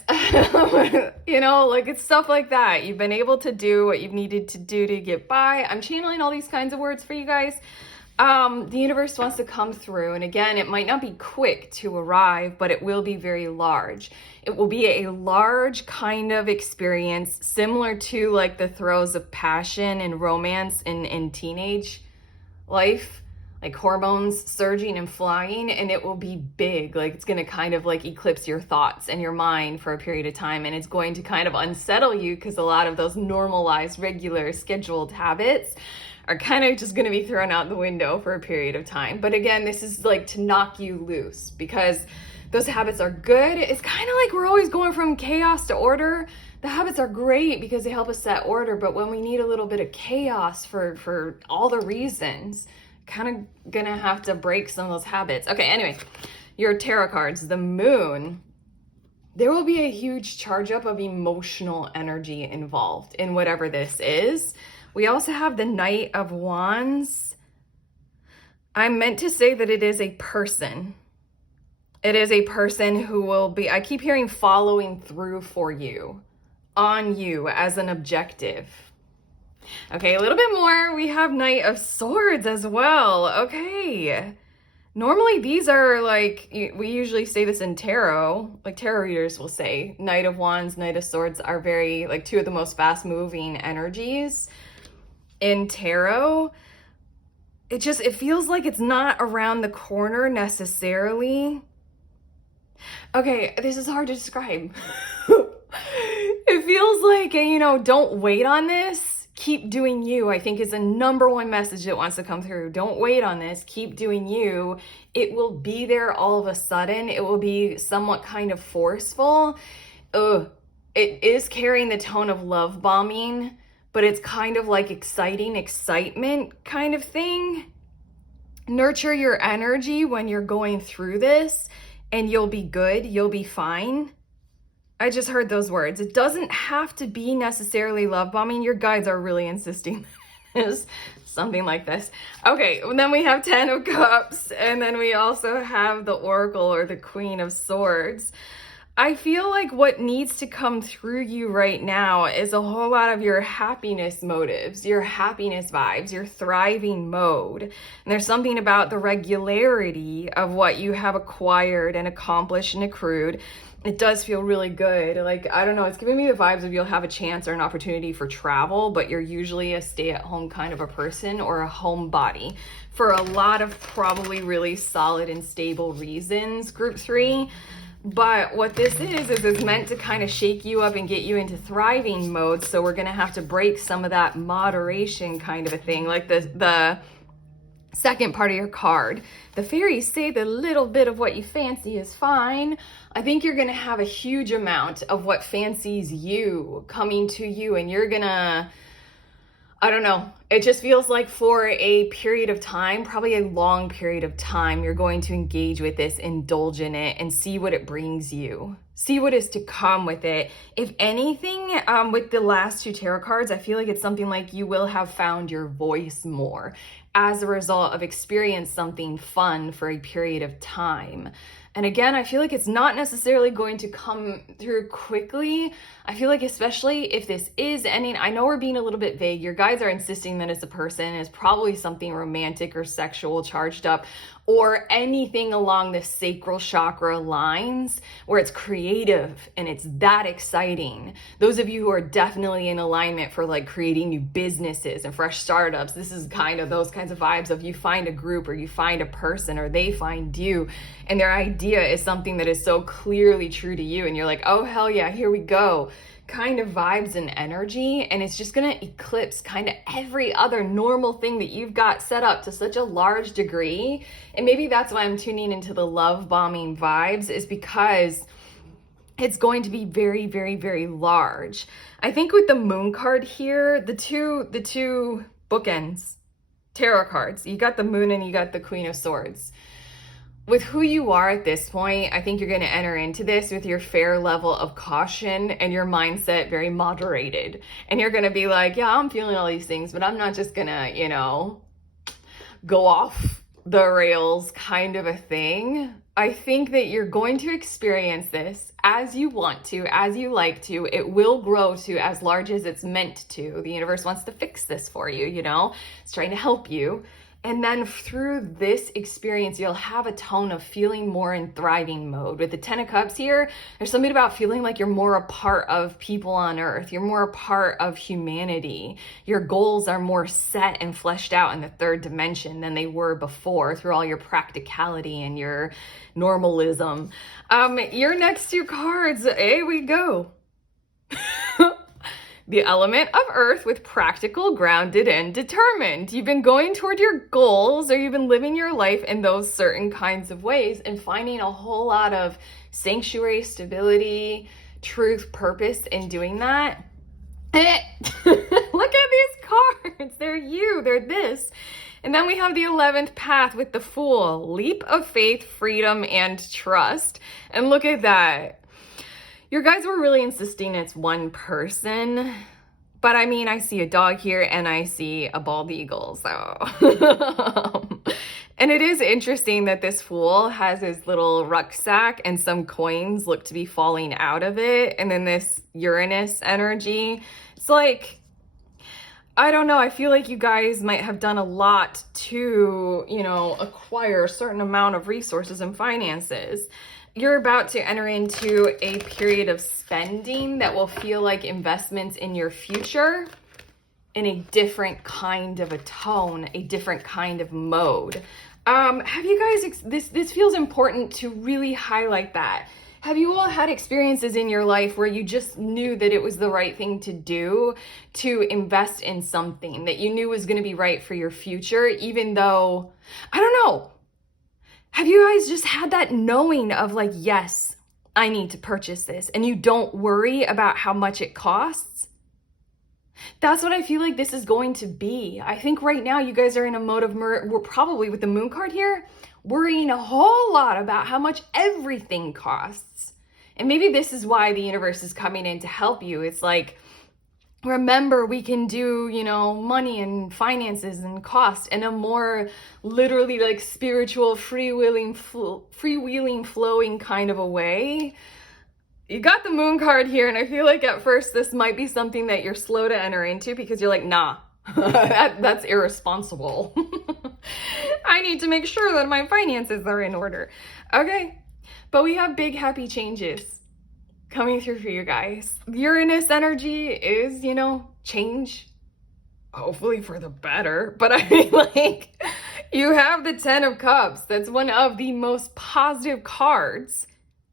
you know, like it's stuff like that. You've been able to do what you've needed to do to get by. I'm channeling all these kinds of words for you guys. The universe wants to come through. And again, it might not be quick to arrive, but it will be very large. It will be a large kind of experience similar to like the throes of passion and romance in teenage life, like hormones surging and flying, and it will be big. Like it's going to kind of like eclipse your thoughts and your mind for a period of time. And it's going to kind of unsettle you because a lot of those normalized, regular, scheduled habits are kind of just going to be thrown out the window for a period of time. But again, this is like to knock you loose because those habits are good. It's kind of like we're always going from chaos to order. The habits are great because they help us set order, but when we need a little bit of chaos for all the reasons, kind of gonna have to break some of those habits. Okay, anyway, your tarot cards, the moon. There will be a huge charge up of emotional energy involved in whatever this is. We also have the Knight of Wands. I'm meant to say that it is a person. It is a person who will be, I keep hearing following through for you, on you as an objective. Okay, a little bit more. We have Knight of Swords as well. Okay. Normally these are like, we usually say this in tarot, like tarot readers will say, Knight of Wands, Knight of Swords are very, like two of the most fast moving energies in tarot. It feels like it's not around the corner necessarily. Okay, this is hard to describe. It feels like, you know, don't wait on this. Keep doing you, I think, is a number one message that wants to come through. Don't wait on this. Keep doing you. It will be there all of a sudden. It will be somewhat kind of forceful. It is carrying the tone of love bombing, but it's kind of like exciting excitement kind of thing. Nurture your energy when you're going through this, and you'll be good. You'll be fine. I just heard those words. It doesn't have to be necessarily love bombing. Your guides are really insisting is something like this. Okay, and then we have 10 of Cups, and then we also have the Oracle or the Queen of Swords. I feel like what needs to come through you right now is a whole lot of your happiness motives, your happiness vibes, your thriving mode. And there's something about the regularity of what you have acquired and accomplished and accrued. It does feel really good. Like, I don't know, it's giving me the vibes of you'll have a chance or an opportunity for travel, but you're usually a stay-at-home kind of a person or a homebody for a lot of probably really solid and stable reasons, group 3. But what this is it's meant to kind of shake you up and get you into thriving mode. So we're going to have to break some of that moderation kind of a thing. Like the second part of your card, the fairies say the little bit of what you fancy is fine. I think you're going to have a huge amount of what fancies you coming to you, and you're going to, I don't know. It just feels like for a period of time, probably a long period of time, you're going to engage with this, indulge in it, and see what it brings you. See what is to come with it. If anything, with the last 2 tarot cards, I feel like it's something like you will have found your voice more as a result of experience something fun for a period of time. And again, I feel like it's not necessarily going to come through quickly. I feel like especially if this is ending, I know we're being a little bit vague. Your guides are insisting that it's a person. It's probably something romantic or sexual charged up, or anything along the sacral chakra lines where it's creative and it's that exciting. Those of you who are definitely in alignment for like creating new businesses and fresh startups, this is kind of those kinds of vibes of you find a group or you find a person or they find you and their idea is something that is so clearly true to you and you're like, oh hell yeah, here we go. Kind of vibes and energy, and it's just gonna eclipse kind of every other normal thing that you've got set up to such a large degree. And maybe that's why I'm tuning into the love bombing vibes, is because it's going to be very, very, very large. I think with the moon card here, the two bookends tarot cards, you got the moon and you got the Queen of Swords. With who you are at this point, I think you're going to enter into this with your fair level of caution and your mindset very moderated. And you're going to be like, yeah, I'm feeling all these things, but I'm not just going to, go off the rails kind of a thing. I think that you're going to experience this as you want to, as you like to. It will grow to as large as it's meant to. The universe wants to fix this for you, It's trying to help you. And then through this experience, you'll have a tone of feeling more in thriving mode. With the 10 of Cups here, there's something about feeling like you're more a part of people on earth. You're more a part of humanity. Your goals are more set and fleshed out in the 3rd dimension than they were before through all your practicality and your normalism. Your next 2 cards, here we go. The element of earth with practical, grounded, and determined. You've been going toward your goals, or you've been living your life in those certain kinds of ways and finding a whole lot of sanctuary, stability, truth, purpose in doing that. Look at these cards. They're you. They're this. And then we have the 11th path with the Fool. Leap of faith, freedom, and trust. And look at that. Your guys were really insisting it's one person, but I mean, I see a dog here and I see a bald eagle, so. And it is interesting that this Fool has his little rucksack and some coins look to be falling out of it. And then this Uranus energy, it's like, I don't know, I feel like you guys might have done a lot to, acquire a certain amount of resources and finances. You're about to enter into a period of spending that will feel like investments in your future in a different kind of a tone, a different kind of mode. Have you guys, this feels important to really highlight that. Have you all had experiences in your life where you just knew that it was the right thing to do to invest in something that you knew was going to be right for your future, even though, I don't know, have you guys just had that knowing of like, yes, I need to purchase this, and you don't worry about how much it costs? That's what I feel like this is going to be. I think right now you guys are in a mode of, we're probably with the moon card here, worrying a whole lot about how much everything costs. And maybe this is why the universe is coming in to help you. It's like, remember, we can do, money and finances and cost in a more literally like spiritual, freewheeling, flowing kind of a way. you got the moon card here, and I feel like at first this might be something that you're slow to enter into because you're like, nah, that's irresponsible. I need to make sure that my finances are in order. Okay, but we have big happy changes coming through for you guys. Uranus energy is, change, hopefully for the better. But I mean, like, you have the 10 of Cups. That's one of the most positive cards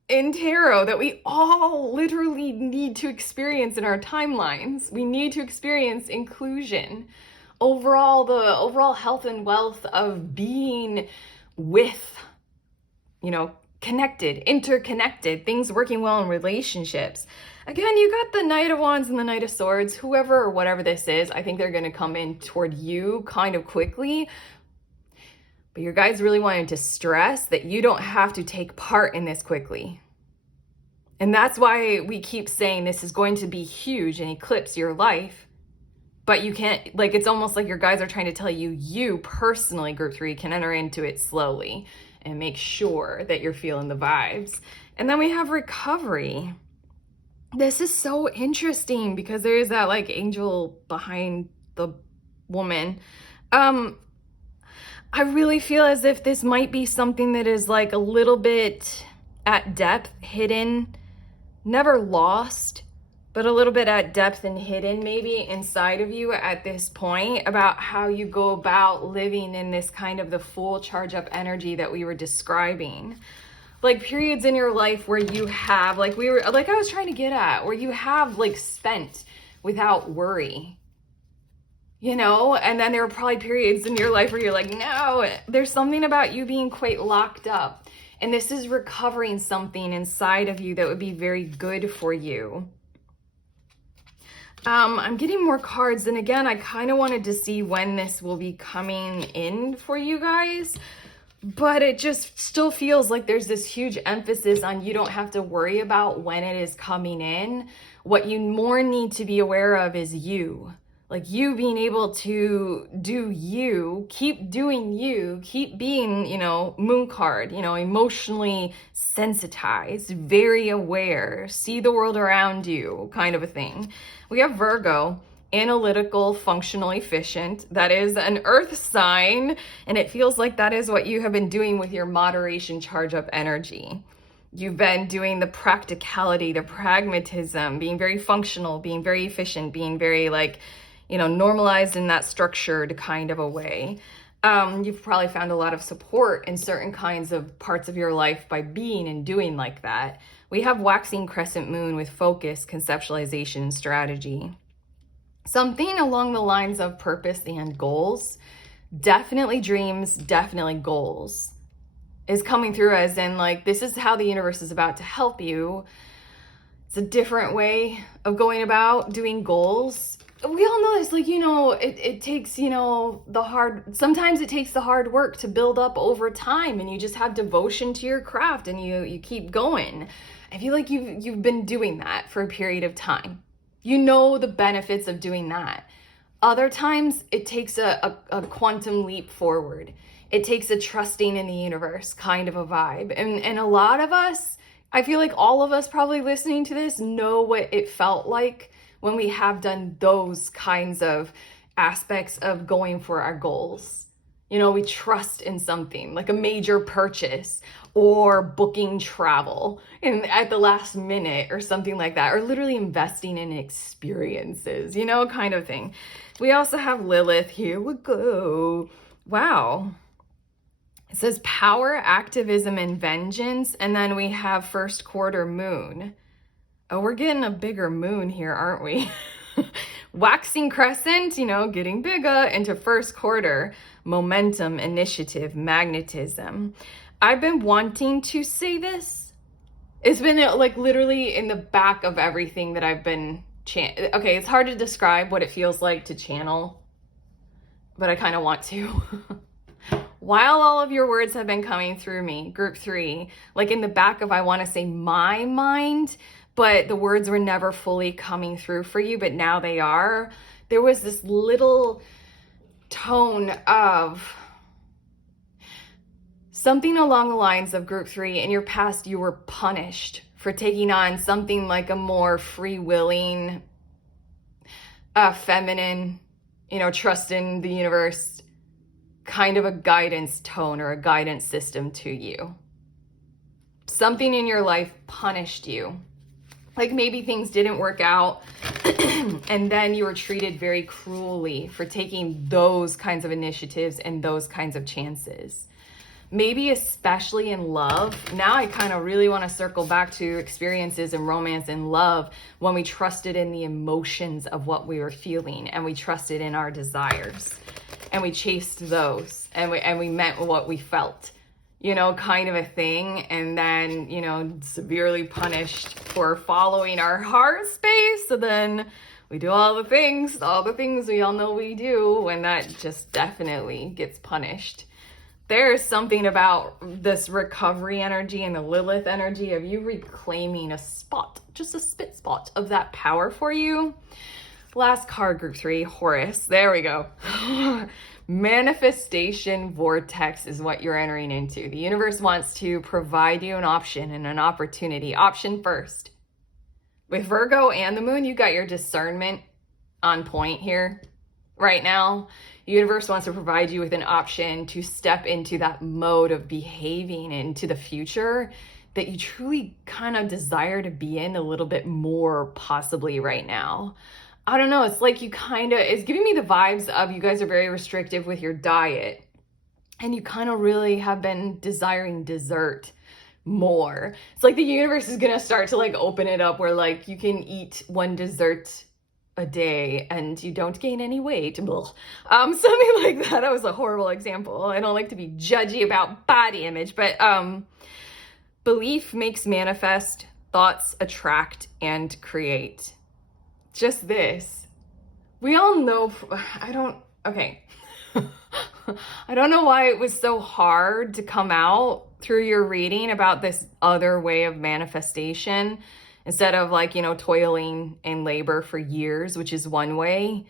in tarot that we all literally need to experience in our timelines. We need to experience inclusion. The overall health and wealth of being with, connected, interconnected, things working well in relationships. Again, you got the Knight of Wands and the Knight of Swords, whoever or whatever this is. I think they're going to come in toward you kind of quickly. But your guys really wanted to stress that you don't have to take part in this quickly. And that's why we keep saying this is going to be huge and eclipse your life. But you can't, it's almost like your guys are trying to tell you, you personally, group 3, can enter into it slowly and make sure that you're feeling the vibes. And then we have recovery. This is so interesting because there is that angel behind the woman. I really feel as if this might be something that is a little bit at depth, hidden, never lost, but a little bit at depth and hidden maybe inside of you at this point about how you go about living in this kind of the full charge up energy that we were describing. Periods in your life where you have, I was trying to get at, where you have spent without worry. And then there are probably periods in your life where you're like, no, there's something about you being quite locked up. And this is recovering something inside of you that would be very good for you. I'm getting more cards. And again, I kind of wanted to see when this will be coming in for you guys. But it just still feels like there's this huge emphasis on you don't have to worry about when it is coming in. What you more need to be aware of is you. You being able to do you, keep doing you, keep being, moon card, emotionally sensitized, very aware, see the world around you kind of a thing. We have Virgo, analytical, functional, efficient. That is an earth sign. And it feels like that is what you have been doing with your moderation charge up energy. You've been doing the practicality, the pragmatism, being very functional, being very efficient, being very normalized in that structured kind of a way. You've probably found a lot of support in certain kinds of parts of your life by being and doing like that. We have waxing crescent moon with focus, conceptualization, and strategy. Something along the lines of purpose and goals, definitely dreams, definitely goals, is coming through as in this is how the universe is about to help you. It's a different way of going about doing goals. We all know this, it takes, sometimes it takes the hard work to build up over time, and you just have devotion to your craft and you keep going. I feel like you've been doing that for a period of time. You know the benefits of doing that. Other times it takes a quantum leap forward. It takes a trusting in the universe kind of a vibe. And a lot of us, I feel like all of us probably listening to this know what it felt like when we have done those kinds of aspects of going for our goals. We trust in something like a major purchase or booking travel at the last minute or something like that, or literally investing in experiences, kind of thing. We also have Lilith. Here we go. Wow. It says power, activism, and vengeance. And then we have first quarter moon. Oh, we're getting a bigger moon here, aren't we? Waxing crescent, getting bigger into first quarter, momentum, initiative, magnetism. I've been wanting to say this. It's been literally in the back of everything that I've been okay, it's hard to describe what it feels like to channel, but I kind of want to. While all of your words have been coming through me, group 3, in the back of, I want to say my mind, but the words were never fully coming through for you, but now they are. There was this little tone of something along the lines of group 3, in your past, you were punished for taking on something like a more free-willing, feminine, trust in the universe, kind of a guidance tone or a guidance system to you. Something in your life punished you. Like maybe things didn't work out and then you were treated very cruelly for taking those kinds of initiatives and those kinds of chances. Maybe especially in love. Now I kind of really want to circle back to experiences in romance and love when we trusted in the emotions of what we were feeling and we trusted in our desires and we chased those and we meant what we felt. Kind of a thing, and then, severely punished for following our heart space. So then we do all the things we all know we do, and that just definitely gets punished. There's something about this recovery energy and the Lilith energy of you reclaiming a spot, just a spit spot of that power for you. Last card, group 3, Horus. There we go. Manifestation vortex is what you're entering into. The universe wants to provide you an option and an opportunity. Option first. With Virgo and the moon, you got your discernment on point here right now. The universe wants to provide you with an option to step into that mode of behaving into the future that you truly kind of desire to be in a little bit more possibly right now. I don't know, it's like it's giving me the vibes of you guys are very restrictive with your diet and you kind of really have been desiring dessert more. It's like the universe is gonna start to open it up where you can eat one dessert a day and you don't gain any weight. Something like that. That was a horrible example. I don't like to be judgy about body image, but belief makes manifest, thoughts attract and create. Just this. We all know, I don't know why it was so hard to come out through your reading about this other way of manifestation instead of toiling in labor for years, which is one way.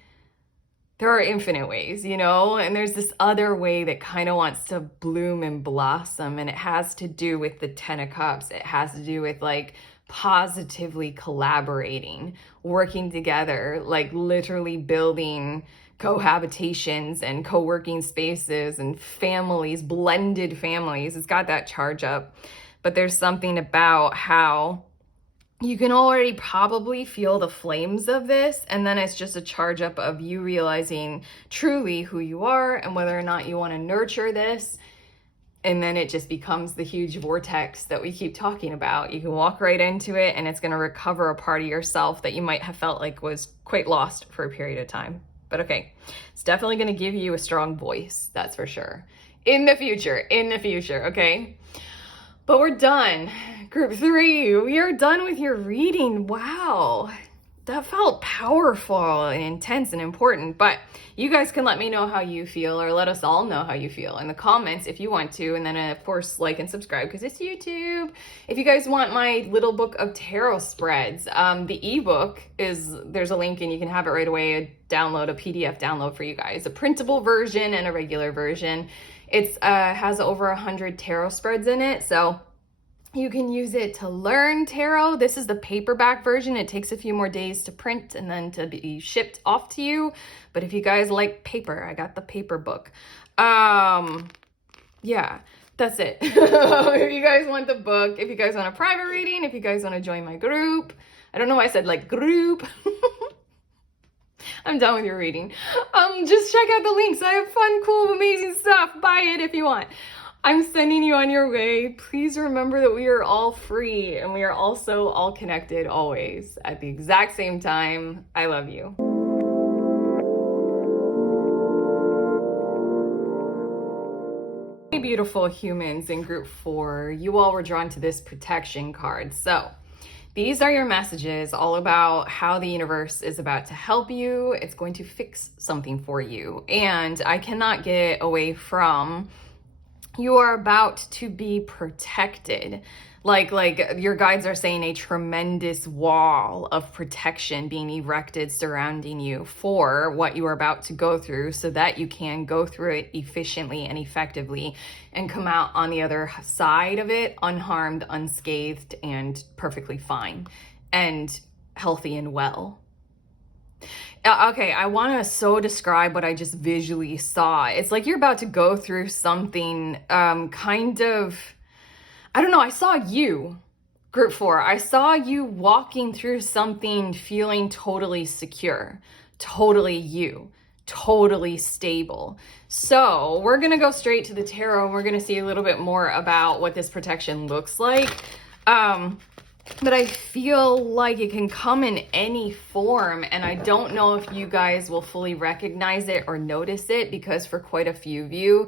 There are infinite ways, and there's this other way that kind of wants to bloom and blossom, and it has to do with the 10 of Cups. It has to do with positively collaborating, working together, literally building cohabitations and co-working spaces and families, blended families. It's got that charge up. But there's something about how you can already probably feel the flames of this, and then it's just a charge up of you realizing truly who you are and whether or not you want to nurture this. And then it just becomes the huge vortex that we keep talking about. You can walk right into it and it's going to recover a part of yourself that you might have felt was quite lost for a period of time. But okay, it's definitely going to give you a strong voice, that's for sure. In the future, okay? But we're done. Group 3, we are done with your reading. Wow. That felt powerful and intense and important, but you guys can let me know how you feel, or let us all know how you feel in the comments if you want to. And then of course, like and subscribe because it's YouTube. If you guys want my little book of tarot spreads, the ebook there's a link and you can have it right away, a PDF download for you guys, a printable version and a regular version. It's has over 100 tarot spreads in it. So you can use it to learn tarot. This is the paperback version. It takes a few more days to print and then to be shipped off to you. But if you guys like paper, I got the paper book. Yeah, that's it. If you guys want the book, if you guys want a private reading, if you guys want to join my group. I don't know why I said group. I'm done with your reading. Just check out the links. I have fun, cool, amazing stuff. Buy it if you want. I'm sending you on your way. Please remember that we are all free and we are also all connected always at the exact same time. I love you. Hey, beautiful humans in group 4, you all were drawn to this protection card. So these are your messages all about how the universe is about to help you. It's going to fix something for you. And I cannot get away from you are about to be protected. Like your guides are saying a tremendous wall of protection being erected surrounding you for what you are about to go through, so that you can go through it efficiently and effectively and come out on the other side of it unharmed, unscathed, and perfectly fine and healthy and well. Okay, I want to so describe what I just visually saw. It's like you're about to go through something kind of, I don't know, I saw you, group 4. I saw you walking through something feeling totally secure, totally you, totally stable. So we're going to go straight to the tarot and we're going to see a little bit more about what this protection looks like. But I feel like it can come in any form, and I don't know if you guys will fully recognize it or notice it, because for quite a few of you,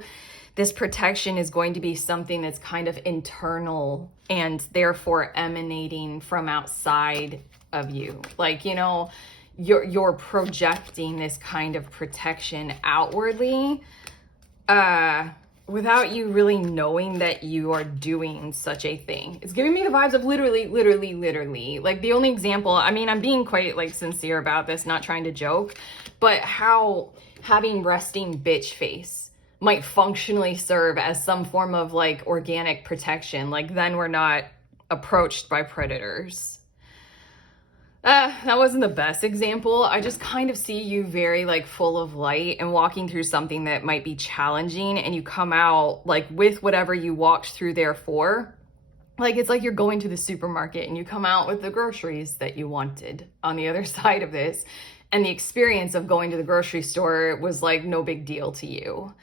this protection is going to be something that's kind of internal and therefore emanating from outside of you. Like, you know, you're projecting this kind of protection outwardly without you really knowing that you are doing such a thing. It's giving me the vibes of literally. Like the only example, I mean, I'm being quite like sincere about this, not trying to joke, but how having resting bitch face might functionally serve as some form of like organic protection. Like then we're not approached by predators. That wasn't the best example. I just kind of see you very like full of light and walking through something that might be challenging, and you come out like with whatever you walked through there for. Like it's like you're going to the supermarket and you come out with the groceries that you wanted on the other side of this. And the experience of going to the grocery store was like no big deal to you.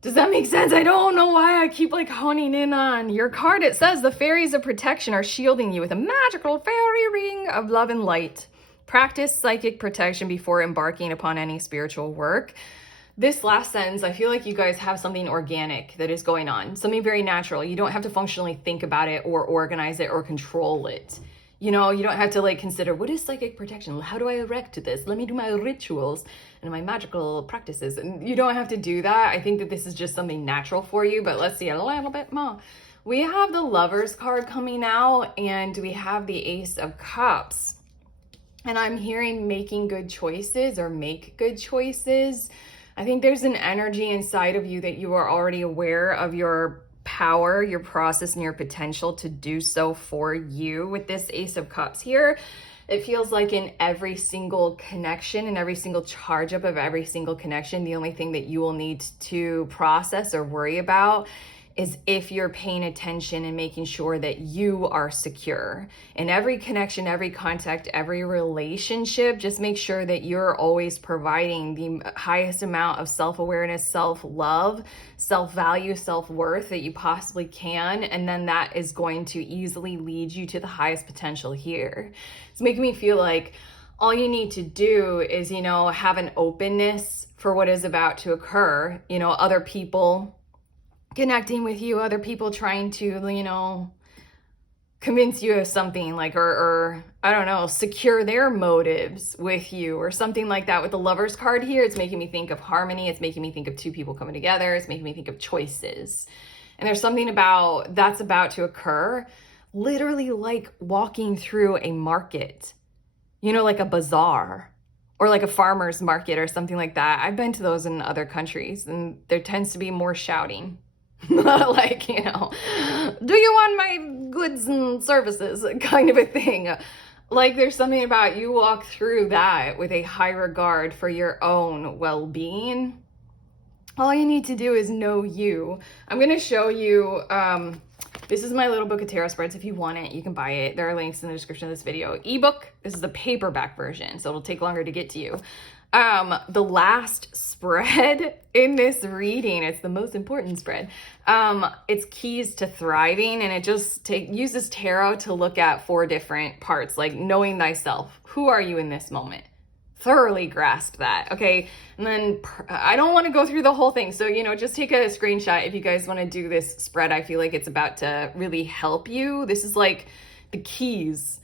Does that make sense? I don't know why I keep like honing in on your card. It says the fairies of protection are shielding you with a magical fairy ring of love and light. Practice psychic protection before embarking upon any spiritual work. This last sentence, I feel like you guys have something organic that is going on, something very natural. You don't have to functionally think about it or organize it or control it. You know, you don't have to like consider, what is psychic protection? How do I erect this? Let me do my rituals and my magical practices. And you don't have to do that. I think that this is just something natural for you, but let's see a little bit more. We have the Lovers card coming out, and we have the Ace of Cups. And I'm hearing making good choices or make good choices. I think there's an energy inside of you that you are already aware of your power, your process, and your potential to do so for you. With this Ace of Cups here, it feels like in every single connection and every single charge up of every single connection, the only thing that you will need to process or worry about is if you're paying attention and making sure that you are secure. In every connection, every contact, every relationship, just make sure that you're always providing the highest amount of self-awareness, self-love, self-value, self-worth that you possibly can. And then that is going to easily lead you to the highest potential here. It's making me feel like all you need to do is, you know, have an openness for what is about to occur. You know, other people connecting with you, other people trying to, you know, convince you of something, like, or I don't know, secure their motives with you or something like that. With the Lovers card here, it's making me think of harmony. It's making me think of two people coming together. It's making me think of choices. And there's something about that's about to occur, literally like walking through a market, you know, like a bazaar or like a farmer's market or something like that. I've been to those in other countries, and there tends to be more shouting. Like, you know, do you want my goods and services kind of a thing. Like there's something about you walk through that with a high regard for your own well-being. All you need to do is know you. I'm going to show you, this is my little book of tarot spreads. If you want it, you can buy it. There are links in the description of this video. Ebook, this is the paperback version, so it'll take longer to get to you. The last spread in this reading, it's the most important spread. It's Keys to Thriving, and it just uses tarot to look at 4 different parts, like knowing thyself. Who are you in this moment? Thoroughly grasp that, okay? And then I don't want to go through the whole thing, so, you know, just take a screenshot if you guys want to do this spread. I feel like it's about to really help you. This is like the keys.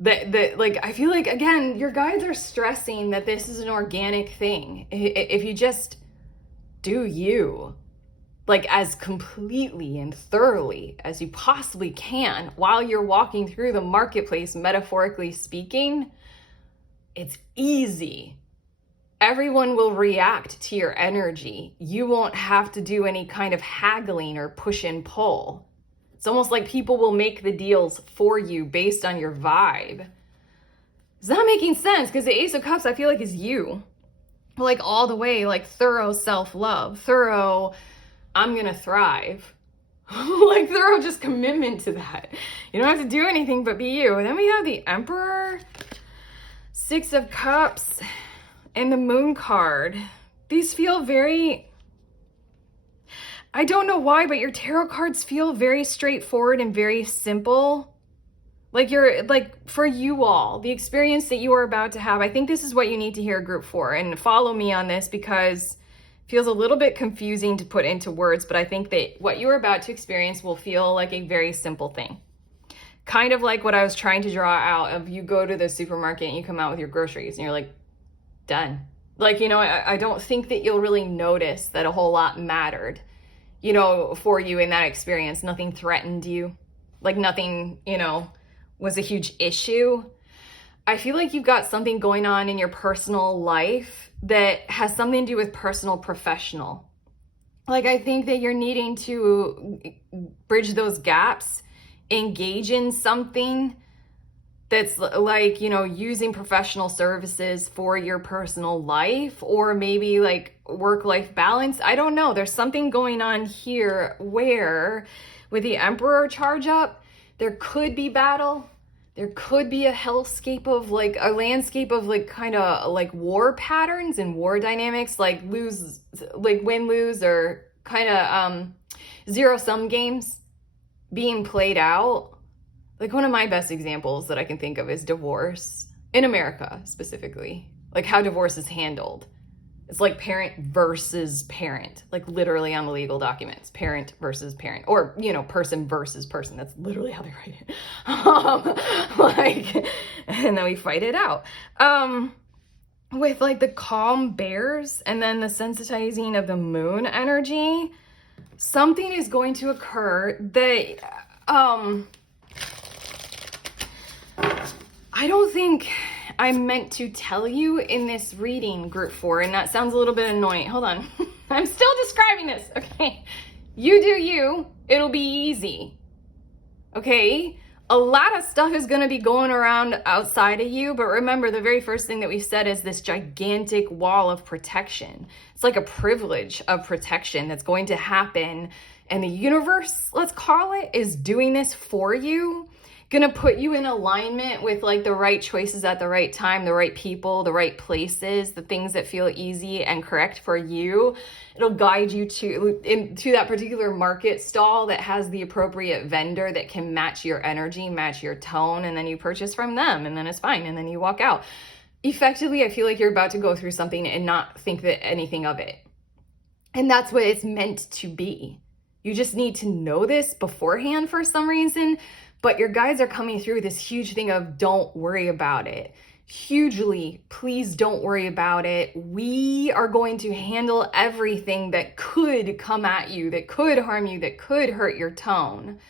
Like, I feel like, again, your guides are stressing that this is an organic thing. If you just do you, like as completely and thoroughly as you possibly can while you're walking through the marketplace, metaphorically speaking, it's easy. Everyone will react to your energy. You won't have to do any kind of haggling or push and pull. It's almost like people will make the deals for you based on your vibe. Is that making sense? Because the Ace of Cups, I feel like, is you. Like all the way, like thorough self-love, thorough, I'm gonna thrive. Like thorough just commitment to that. You don't have to do anything but be you. And then we have the Emperor, Six of Cups, and the Moon card. These feel very, I don't know why, but your tarot cards feel very straightforward and very simple. Like you're, like for you all, the experience that you are about to have, I think this is what you need to hear group 4. And follow me on this because it feels a little bit confusing to put into words, but I think that what you're about to experience will feel like a very simple thing. Kind of like what I was trying to draw out of, you go to the supermarket and you come out with your groceries and you're like, done. Like, you know, I don't think that you'll really notice that a whole lot mattered, you know, for you in that experience. Nothing threatened you. Like nothing, you know, was a huge issue. I feel like you've got something going on in your personal life that has something to do with personal, professional. Like I think that you're needing to bridge those gaps, engage in something that's like, you know, using professional services for your personal life, or maybe like work-life balance. I don't know. There's something going on here where with the Emperor charge up, there could be battle. There could be a hellscape of like a landscape of like kind of like war patterns and war dynamics, like lose, like win-lose, or kind of zero-sum games being played out. Like one of my best examples that I can think of is divorce in America specifically, like how divorce is handled. It's like parent versus parent, like literally on the legal documents, parent versus parent, or, you know, person versus person. That's literally how they write it. Like, and then we fight it out. With like the calm bears and then the sensitizing of the moon energy, something is going to occur that, I don't think I'm meant to tell you in this reading, group 4, and that sounds a little bit annoying. Hold on. I'm still describing this. Okay. You do you. It'll be easy. Okay. A lot of stuff is going to be going around outside of you, but remember the very first thing that we said is this gigantic wall of protection. It's like a privilege of protection that's going to happen, and the universe, let's call it, is doing this for you. Gonna put you in alignment with like the right choices at the right time, the right people, the right places, the things that feel easy and correct for you. It'll guide you to that particular market stall that has the appropriate vendor that can match your energy, match your tone, and then you purchase from them, and then it's fine, and then you walk out. Effectively, I feel like you're about to go through something and not think that anything of it. And that's what it's meant to be. You just need to know this beforehand for some reason. But your guides are coming through this huge thing of don't worry about it. Hugely, please don't worry about it. We are going to handle everything that could come at you, that could harm you, that could hurt your tone.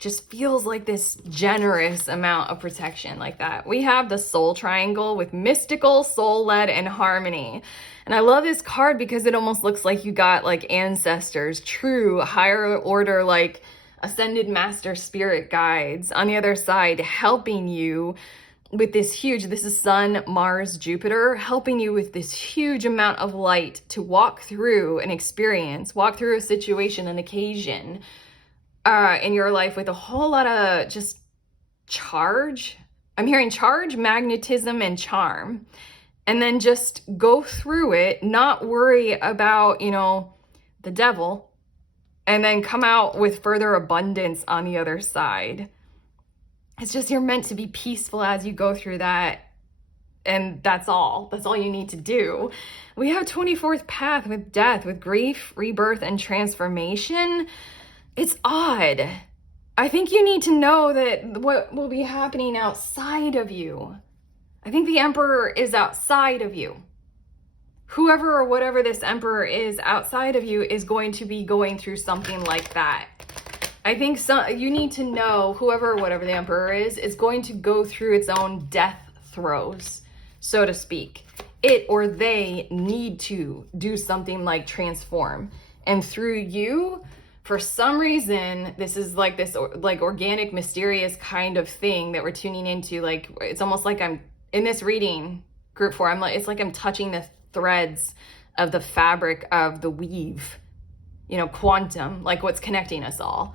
Just feels like this generous amount of protection like that. We have the soul triangle with mystical, soul-led, and harmony. And I love this card because it almost looks like you got like ancestors, true higher order, like ascended master spirit guides on the other side, helping you with this huge, this is Sun, Mars, Jupiter, helping you with this huge amount of light to walk through an experience, walk through a situation, an occasion in your life with a whole lot of just charge. I'm hearing charge, magnetism, and charm. And then just go through it, not worry about, you know, the devil, and then come out with further abundance on the other side. It's just you're meant to be peaceful as you go through that. And that's all. That's all you need to do. We have 24th path with death, with grief, rebirth, and transformation. It's odd. I think you need to know that what will be happening outside of you. I think the Emperor is outside of you. whoever or whatever this emperor is outside of you is going to be going through something like that. I think you need to know whoever or whatever the emperor is going to go through its own death throes, so to speak. It or they need to do something like transform. And through you, for some reason, this is like this like organic, mysterious kind of thing that we're tuning into. Like, it's almost like I'm in this reading, group 4, it's like I'm touching the threads of the fabric of the weave, you know, quantum, like what's connecting us all.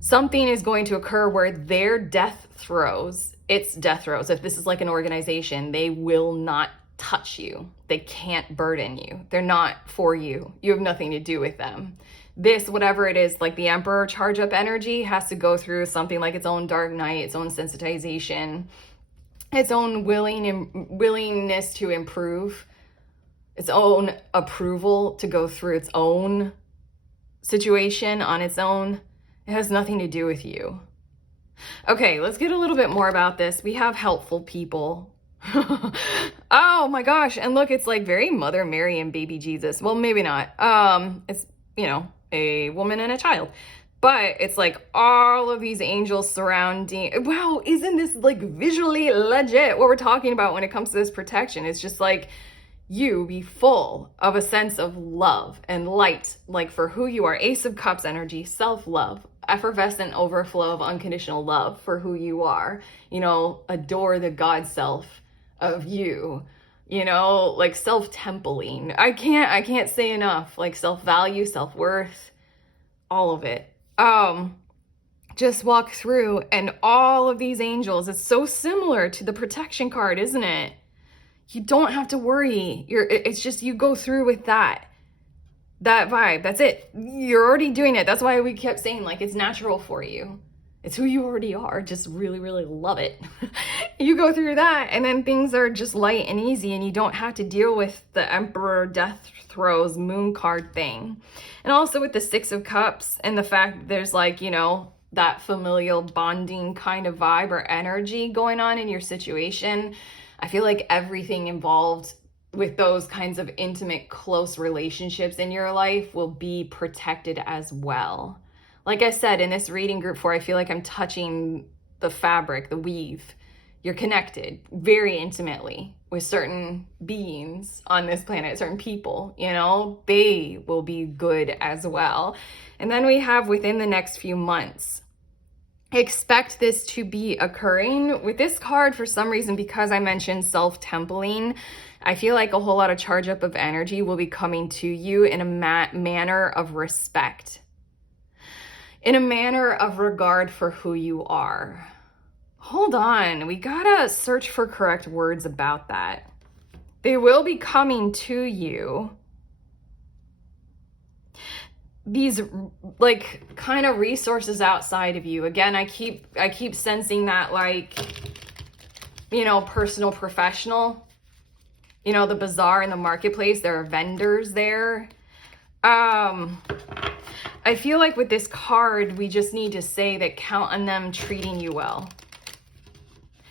Something is going to occur where their death throes, it's death throes. If this is like an organization, they will not touch you. They can't burden you. They're not for you. You have nothing to do with them. This, whatever it is, like the emperor charge up energy, has to go through something like its own dark night, its own sensitization, its own willingness to improve, its own approval to go through its own situation on its own. It has nothing to do with you. Okay, let's get a little bit more about this. We have helpful people. Oh my gosh. And look, it's like very Mother Mary and baby Jesus. Well, maybe not. It's, you know, a woman and a child. But it's like all of these angels surrounding. Wow, isn't this like visually legit what we're talking about when it comes to this protection? It's just like you be full of a sense of love and light, like for who you are. Ace of Cups energy, self-love, effervescent overflow of unconditional love for who you are. You know, adore the God self of you. You know, like self-templing. I can't say enough. Like self-value, self-worth, all of it. Just walk through, and all of these angels, it's so similar to the protection card, isn't it? You don't have to worry. It's just you go through with that vibe. That's it. You're already doing it. That's why we kept saying like it's natural for you. It's who you already are. Just really, really love it. You go through that, and then things are just light and easy, and you don't have to deal with the Emperor Death Throes moon card thing. And also with the Six of Cups and the fact that there's like, you know, that familial bonding kind of vibe or energy going on in your situation. I feel like everything involved with those kinds of intimate, close relationships in your life will be protected as well. Like I said, in this reading group 4, I feel like I'm touching the fabric, the weave. You're connected very intimately with certain beings on this planet, certain people, you know, they will be good as well. And then we have within the next few months. Expect this to be occurring with this card for some reason, because I mentioned self-templing. I feel like a whole lot of charge up of energy will be coming to you in a manner of respect, in a manner of regard for who you are. Hold on, we gotta search for correct words about that. They will be coming to you. These like kind of resources outside of you. Again, I keep sensing that, like, you know, personal, professional, you know, the bazaar and the marketplace, there are vendors there. I feel like with this card, we just need to say that count on them treating you well.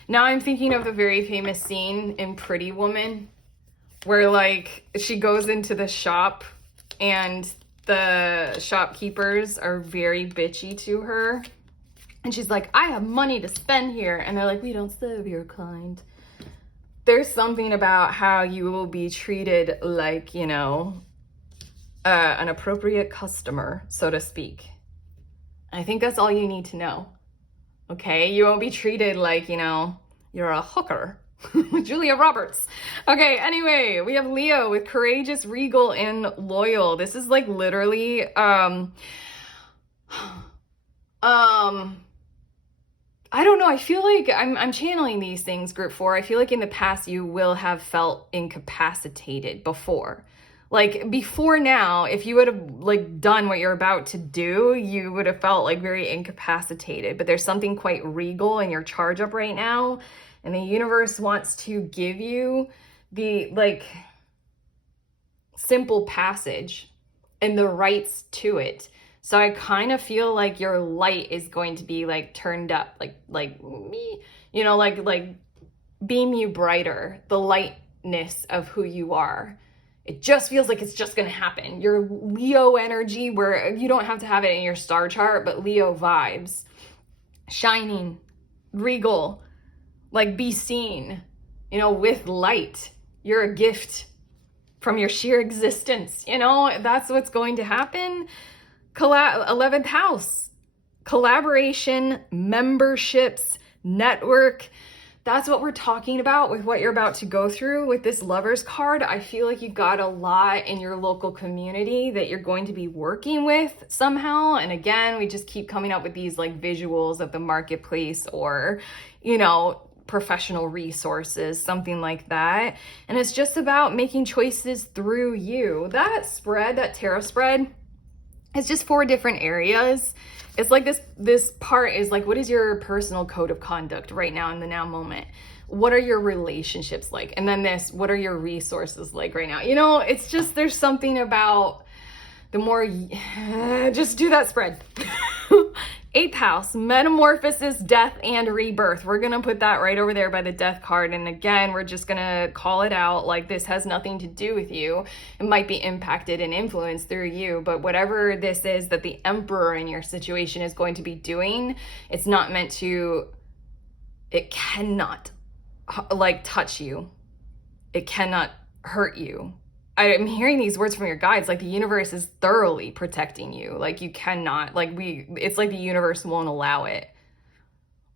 Now I'm thinking of the very famous scene in Pretty Woman where like she goes into the shop and the shopkeepers are very bitchy to her. And she's like, I have money to spend here. And they're like, we don't serve your kind. There's something about how you will be treated like, you know, an appropriate customer, so to speak. I think that's all you need to know. Okay, you won't be treated like, you know, you're a hooker. Julia Roberts. Okay, anyway, we have Leo with courageous, regal, and loyal. This is like literally, I don't know. I feel like I'm channeling these things, group 4. I feel like in the past you will have felt incapacitated before. Like before now, if you would have like done what you're about to do, you would have felt like very incapacitated. But there's something quite regal in your charge up right now. And the universe wants to give you the like simple passage and the rights to it. So I kind of feel like your light is going to be like turned up, like me, you know, like beam you brighter, the lightness of who you are. It just feels like it's just going to happen. Your Leo energy, where you don't have to have it in your star chart, but Leo vibes. Shining, regal, like be seen, with light. You're a gift from your sheer existence. That's what's going to happen. 11th house, collaboration, memberships, network. That's what we're talking about with what you're about to go through with this Lovers card. I feel like you got a lot in your local community that you're going to be working with somehow. And again, we just keep coming up with these like visuals of the marketplace or, professional resources, something like that. And it's just about making choices through you. That spread, that tarot spread, is just 4 different areas. It's like this part is like, what is your personal code of conduct right now in the now moment? What are your relationships like? And then this, what are your resources like right now? It's just, there's something about the more, just do that spread. 8th house, metamorphosis, death, and rebirth. We're going to put that right over there by the death card. And again, we're just going to call it out like this has nothing to do with you. It might be impacted and influenced through you, but whatever this is that the emperor in your situation is going to be doing, it's not meant to, it cannot touch you. It cannot hurt you. I'm hearing these words from your guides, like the universe is thoroughly protecting you. Like you cannot, it's like the universe won't allow it.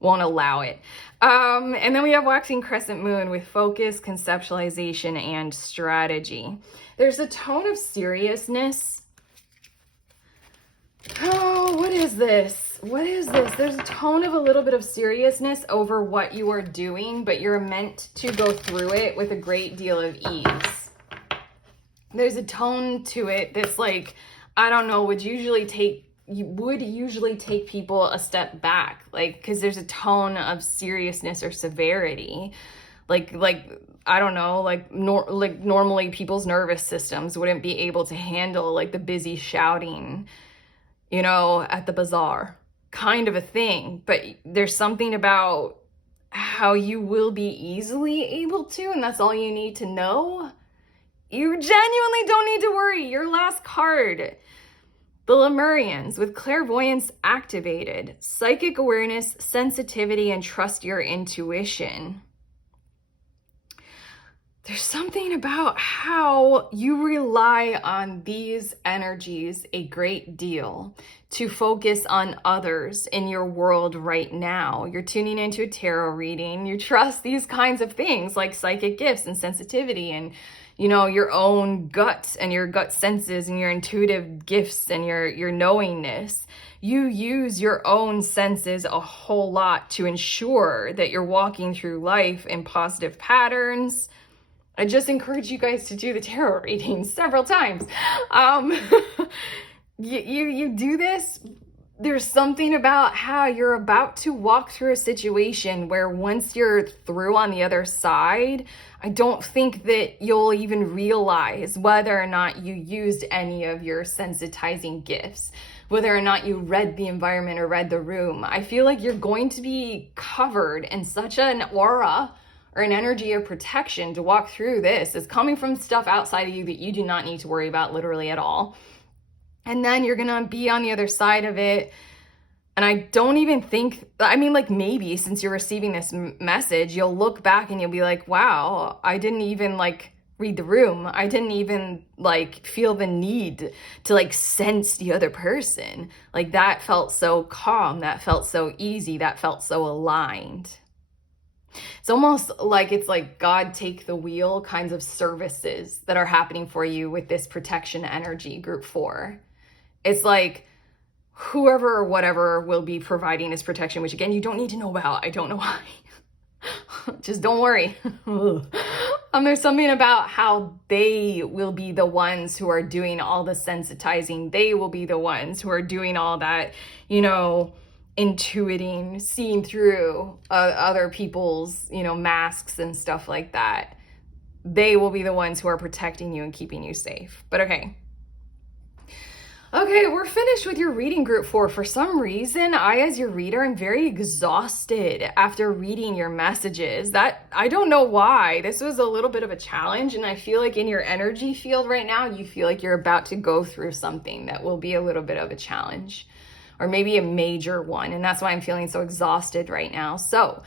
And then we have waxing crescent moon with focus, conceptualization, and strategy. There's a tone of seriousness. Oh, what is this? There's a tone of a little bit of seriousness over what you are doing, but you're meant to go through it with a great deal of ease. There's a tone to it that's like, I don't know, would usually take people a step back, because there's a tone of seriousness or severity. Like I don't know, normally people's nervous systems wouldn't be able to handle the busy shouting, at the bazaar kind of a thing. But there's something about how you will be easily able to, and that's all you need to know. You genuinely don't need to worry. Your last card, the Lemurians with clairvoyance activated, psychic awareness, sensitivity, and trust your intuition. There's something about how you rely on these energies a great deal to focus on others in your world right now. You're tuning into a tarot reading. You trust these kinds of things like psychic gifts and sensitivity and your own gut and your gut senses and your intuitive gifts and your knowingness. You use your own senses a whole lot to ensure that you're walking through life in positive patterns. I just encourage you guys to do the tarot readings several times. You do this. There's something about how you're about to walk through a situation where once you're through on the other side, I don't think that you'll even realize whether or not you used any of your sensitizing gifts, whether or not you read the environment or read the room. I feel like you're going to be covered in such an aura or an energy of protection to walk through this. It's coming from stuff outside of you that you do not need to worry about literally at all. And then you're going to be on the other side of it. And I don't even think, maybe since you're receiving this message, you'll look back and you'll be like, wow, I didn't even read the room. I didn't even feel the need to sense the other person. That felt so calm. That felt so easy. That felt so aligned. It's almost like it's God take the wheel kinds of services that are happening for you with this protection energy, group 4. It's whoever or whatever will be providing this protection, which again, you don't need to know about. I don't know why. Just don't worry. There's something about how they will be the ones who are doing all the sensitizing. They will be the ones who are doing all that, intuiting, seeing through other people's, masks and stuff like that. They will be the ones who are protecting you and keeping you safe. But okay. Okay, we're finished with your reading group 4. For some reason, I, as your reader, am very exhausted after reading your messages. That, I don't know why. This was a little bit of a challenge, and I feel like in your energy field right now, you feel like you're about to go through something that will be a little bit of a challenge, or maybe a major one, and that's why I'm feeling so exhausted right now. So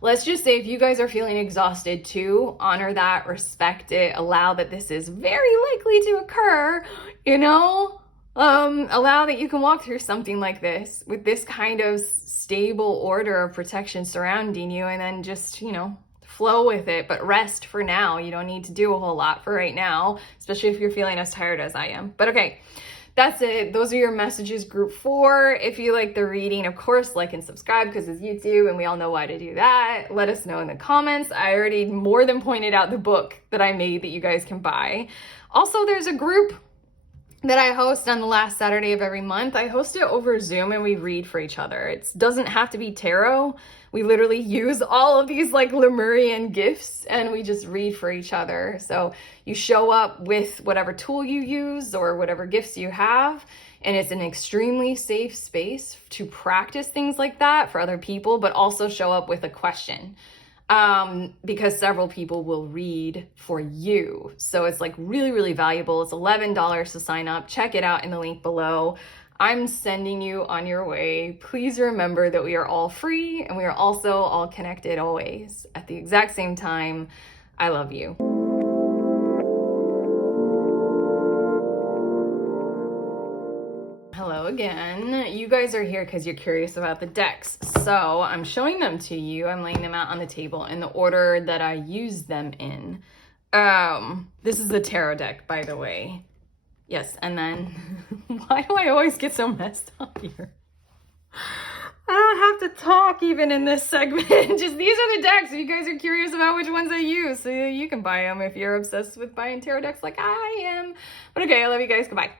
let's just say if you guys are feeling exhausted too, honor that, respect it, allow that this is very likely to occur, you know? Allow that you can walk through something like this with this kind of stable order of protection surrounding you, and then just, you know, flow with it, but rest for now. You don't need to do a whole lot for right now, especially if you're feeling as tired as I am. But okay, that's it. Those are your messages, group 4. If you like the reading, of course, like and subscribe because it's YouTube and we all know why to do that. Let us know in the comments. I already more than pointed out the book that I made that you guys can buy. Also, there's a group that I host on the last Saturday of every month. I host it over Zoom and we read for each other. It doesn't have to be tarot. We literally use all of these like Lemurian gifts and we just read for each other. So you show up with whatever tool you use or whatever gifts you have, and it's an extremely safe space to practice things like that for other people, but also show up with a question. Because several people will read for you. So it's like really, really valuable. It's $11 to sign up. Check it out in the link below. I'm sending you on your way. Please remember that we are all free and we are also all connected always at the exact same time. I love you. Hello again. You guys are here because you're curious about the decks. So I'm showing them to you. I'm laying them out on the table in the order that I use them in. This is the tarot deck, by the way. Yes, and then why do I always get so messed up here? I don't have to talk even in this segment. Just these are the decks. If you guys are curious about which ones I use, so you can buy them if you're obsessed with buying tarot decks like I am. But okay, I love you guys. Goodbye.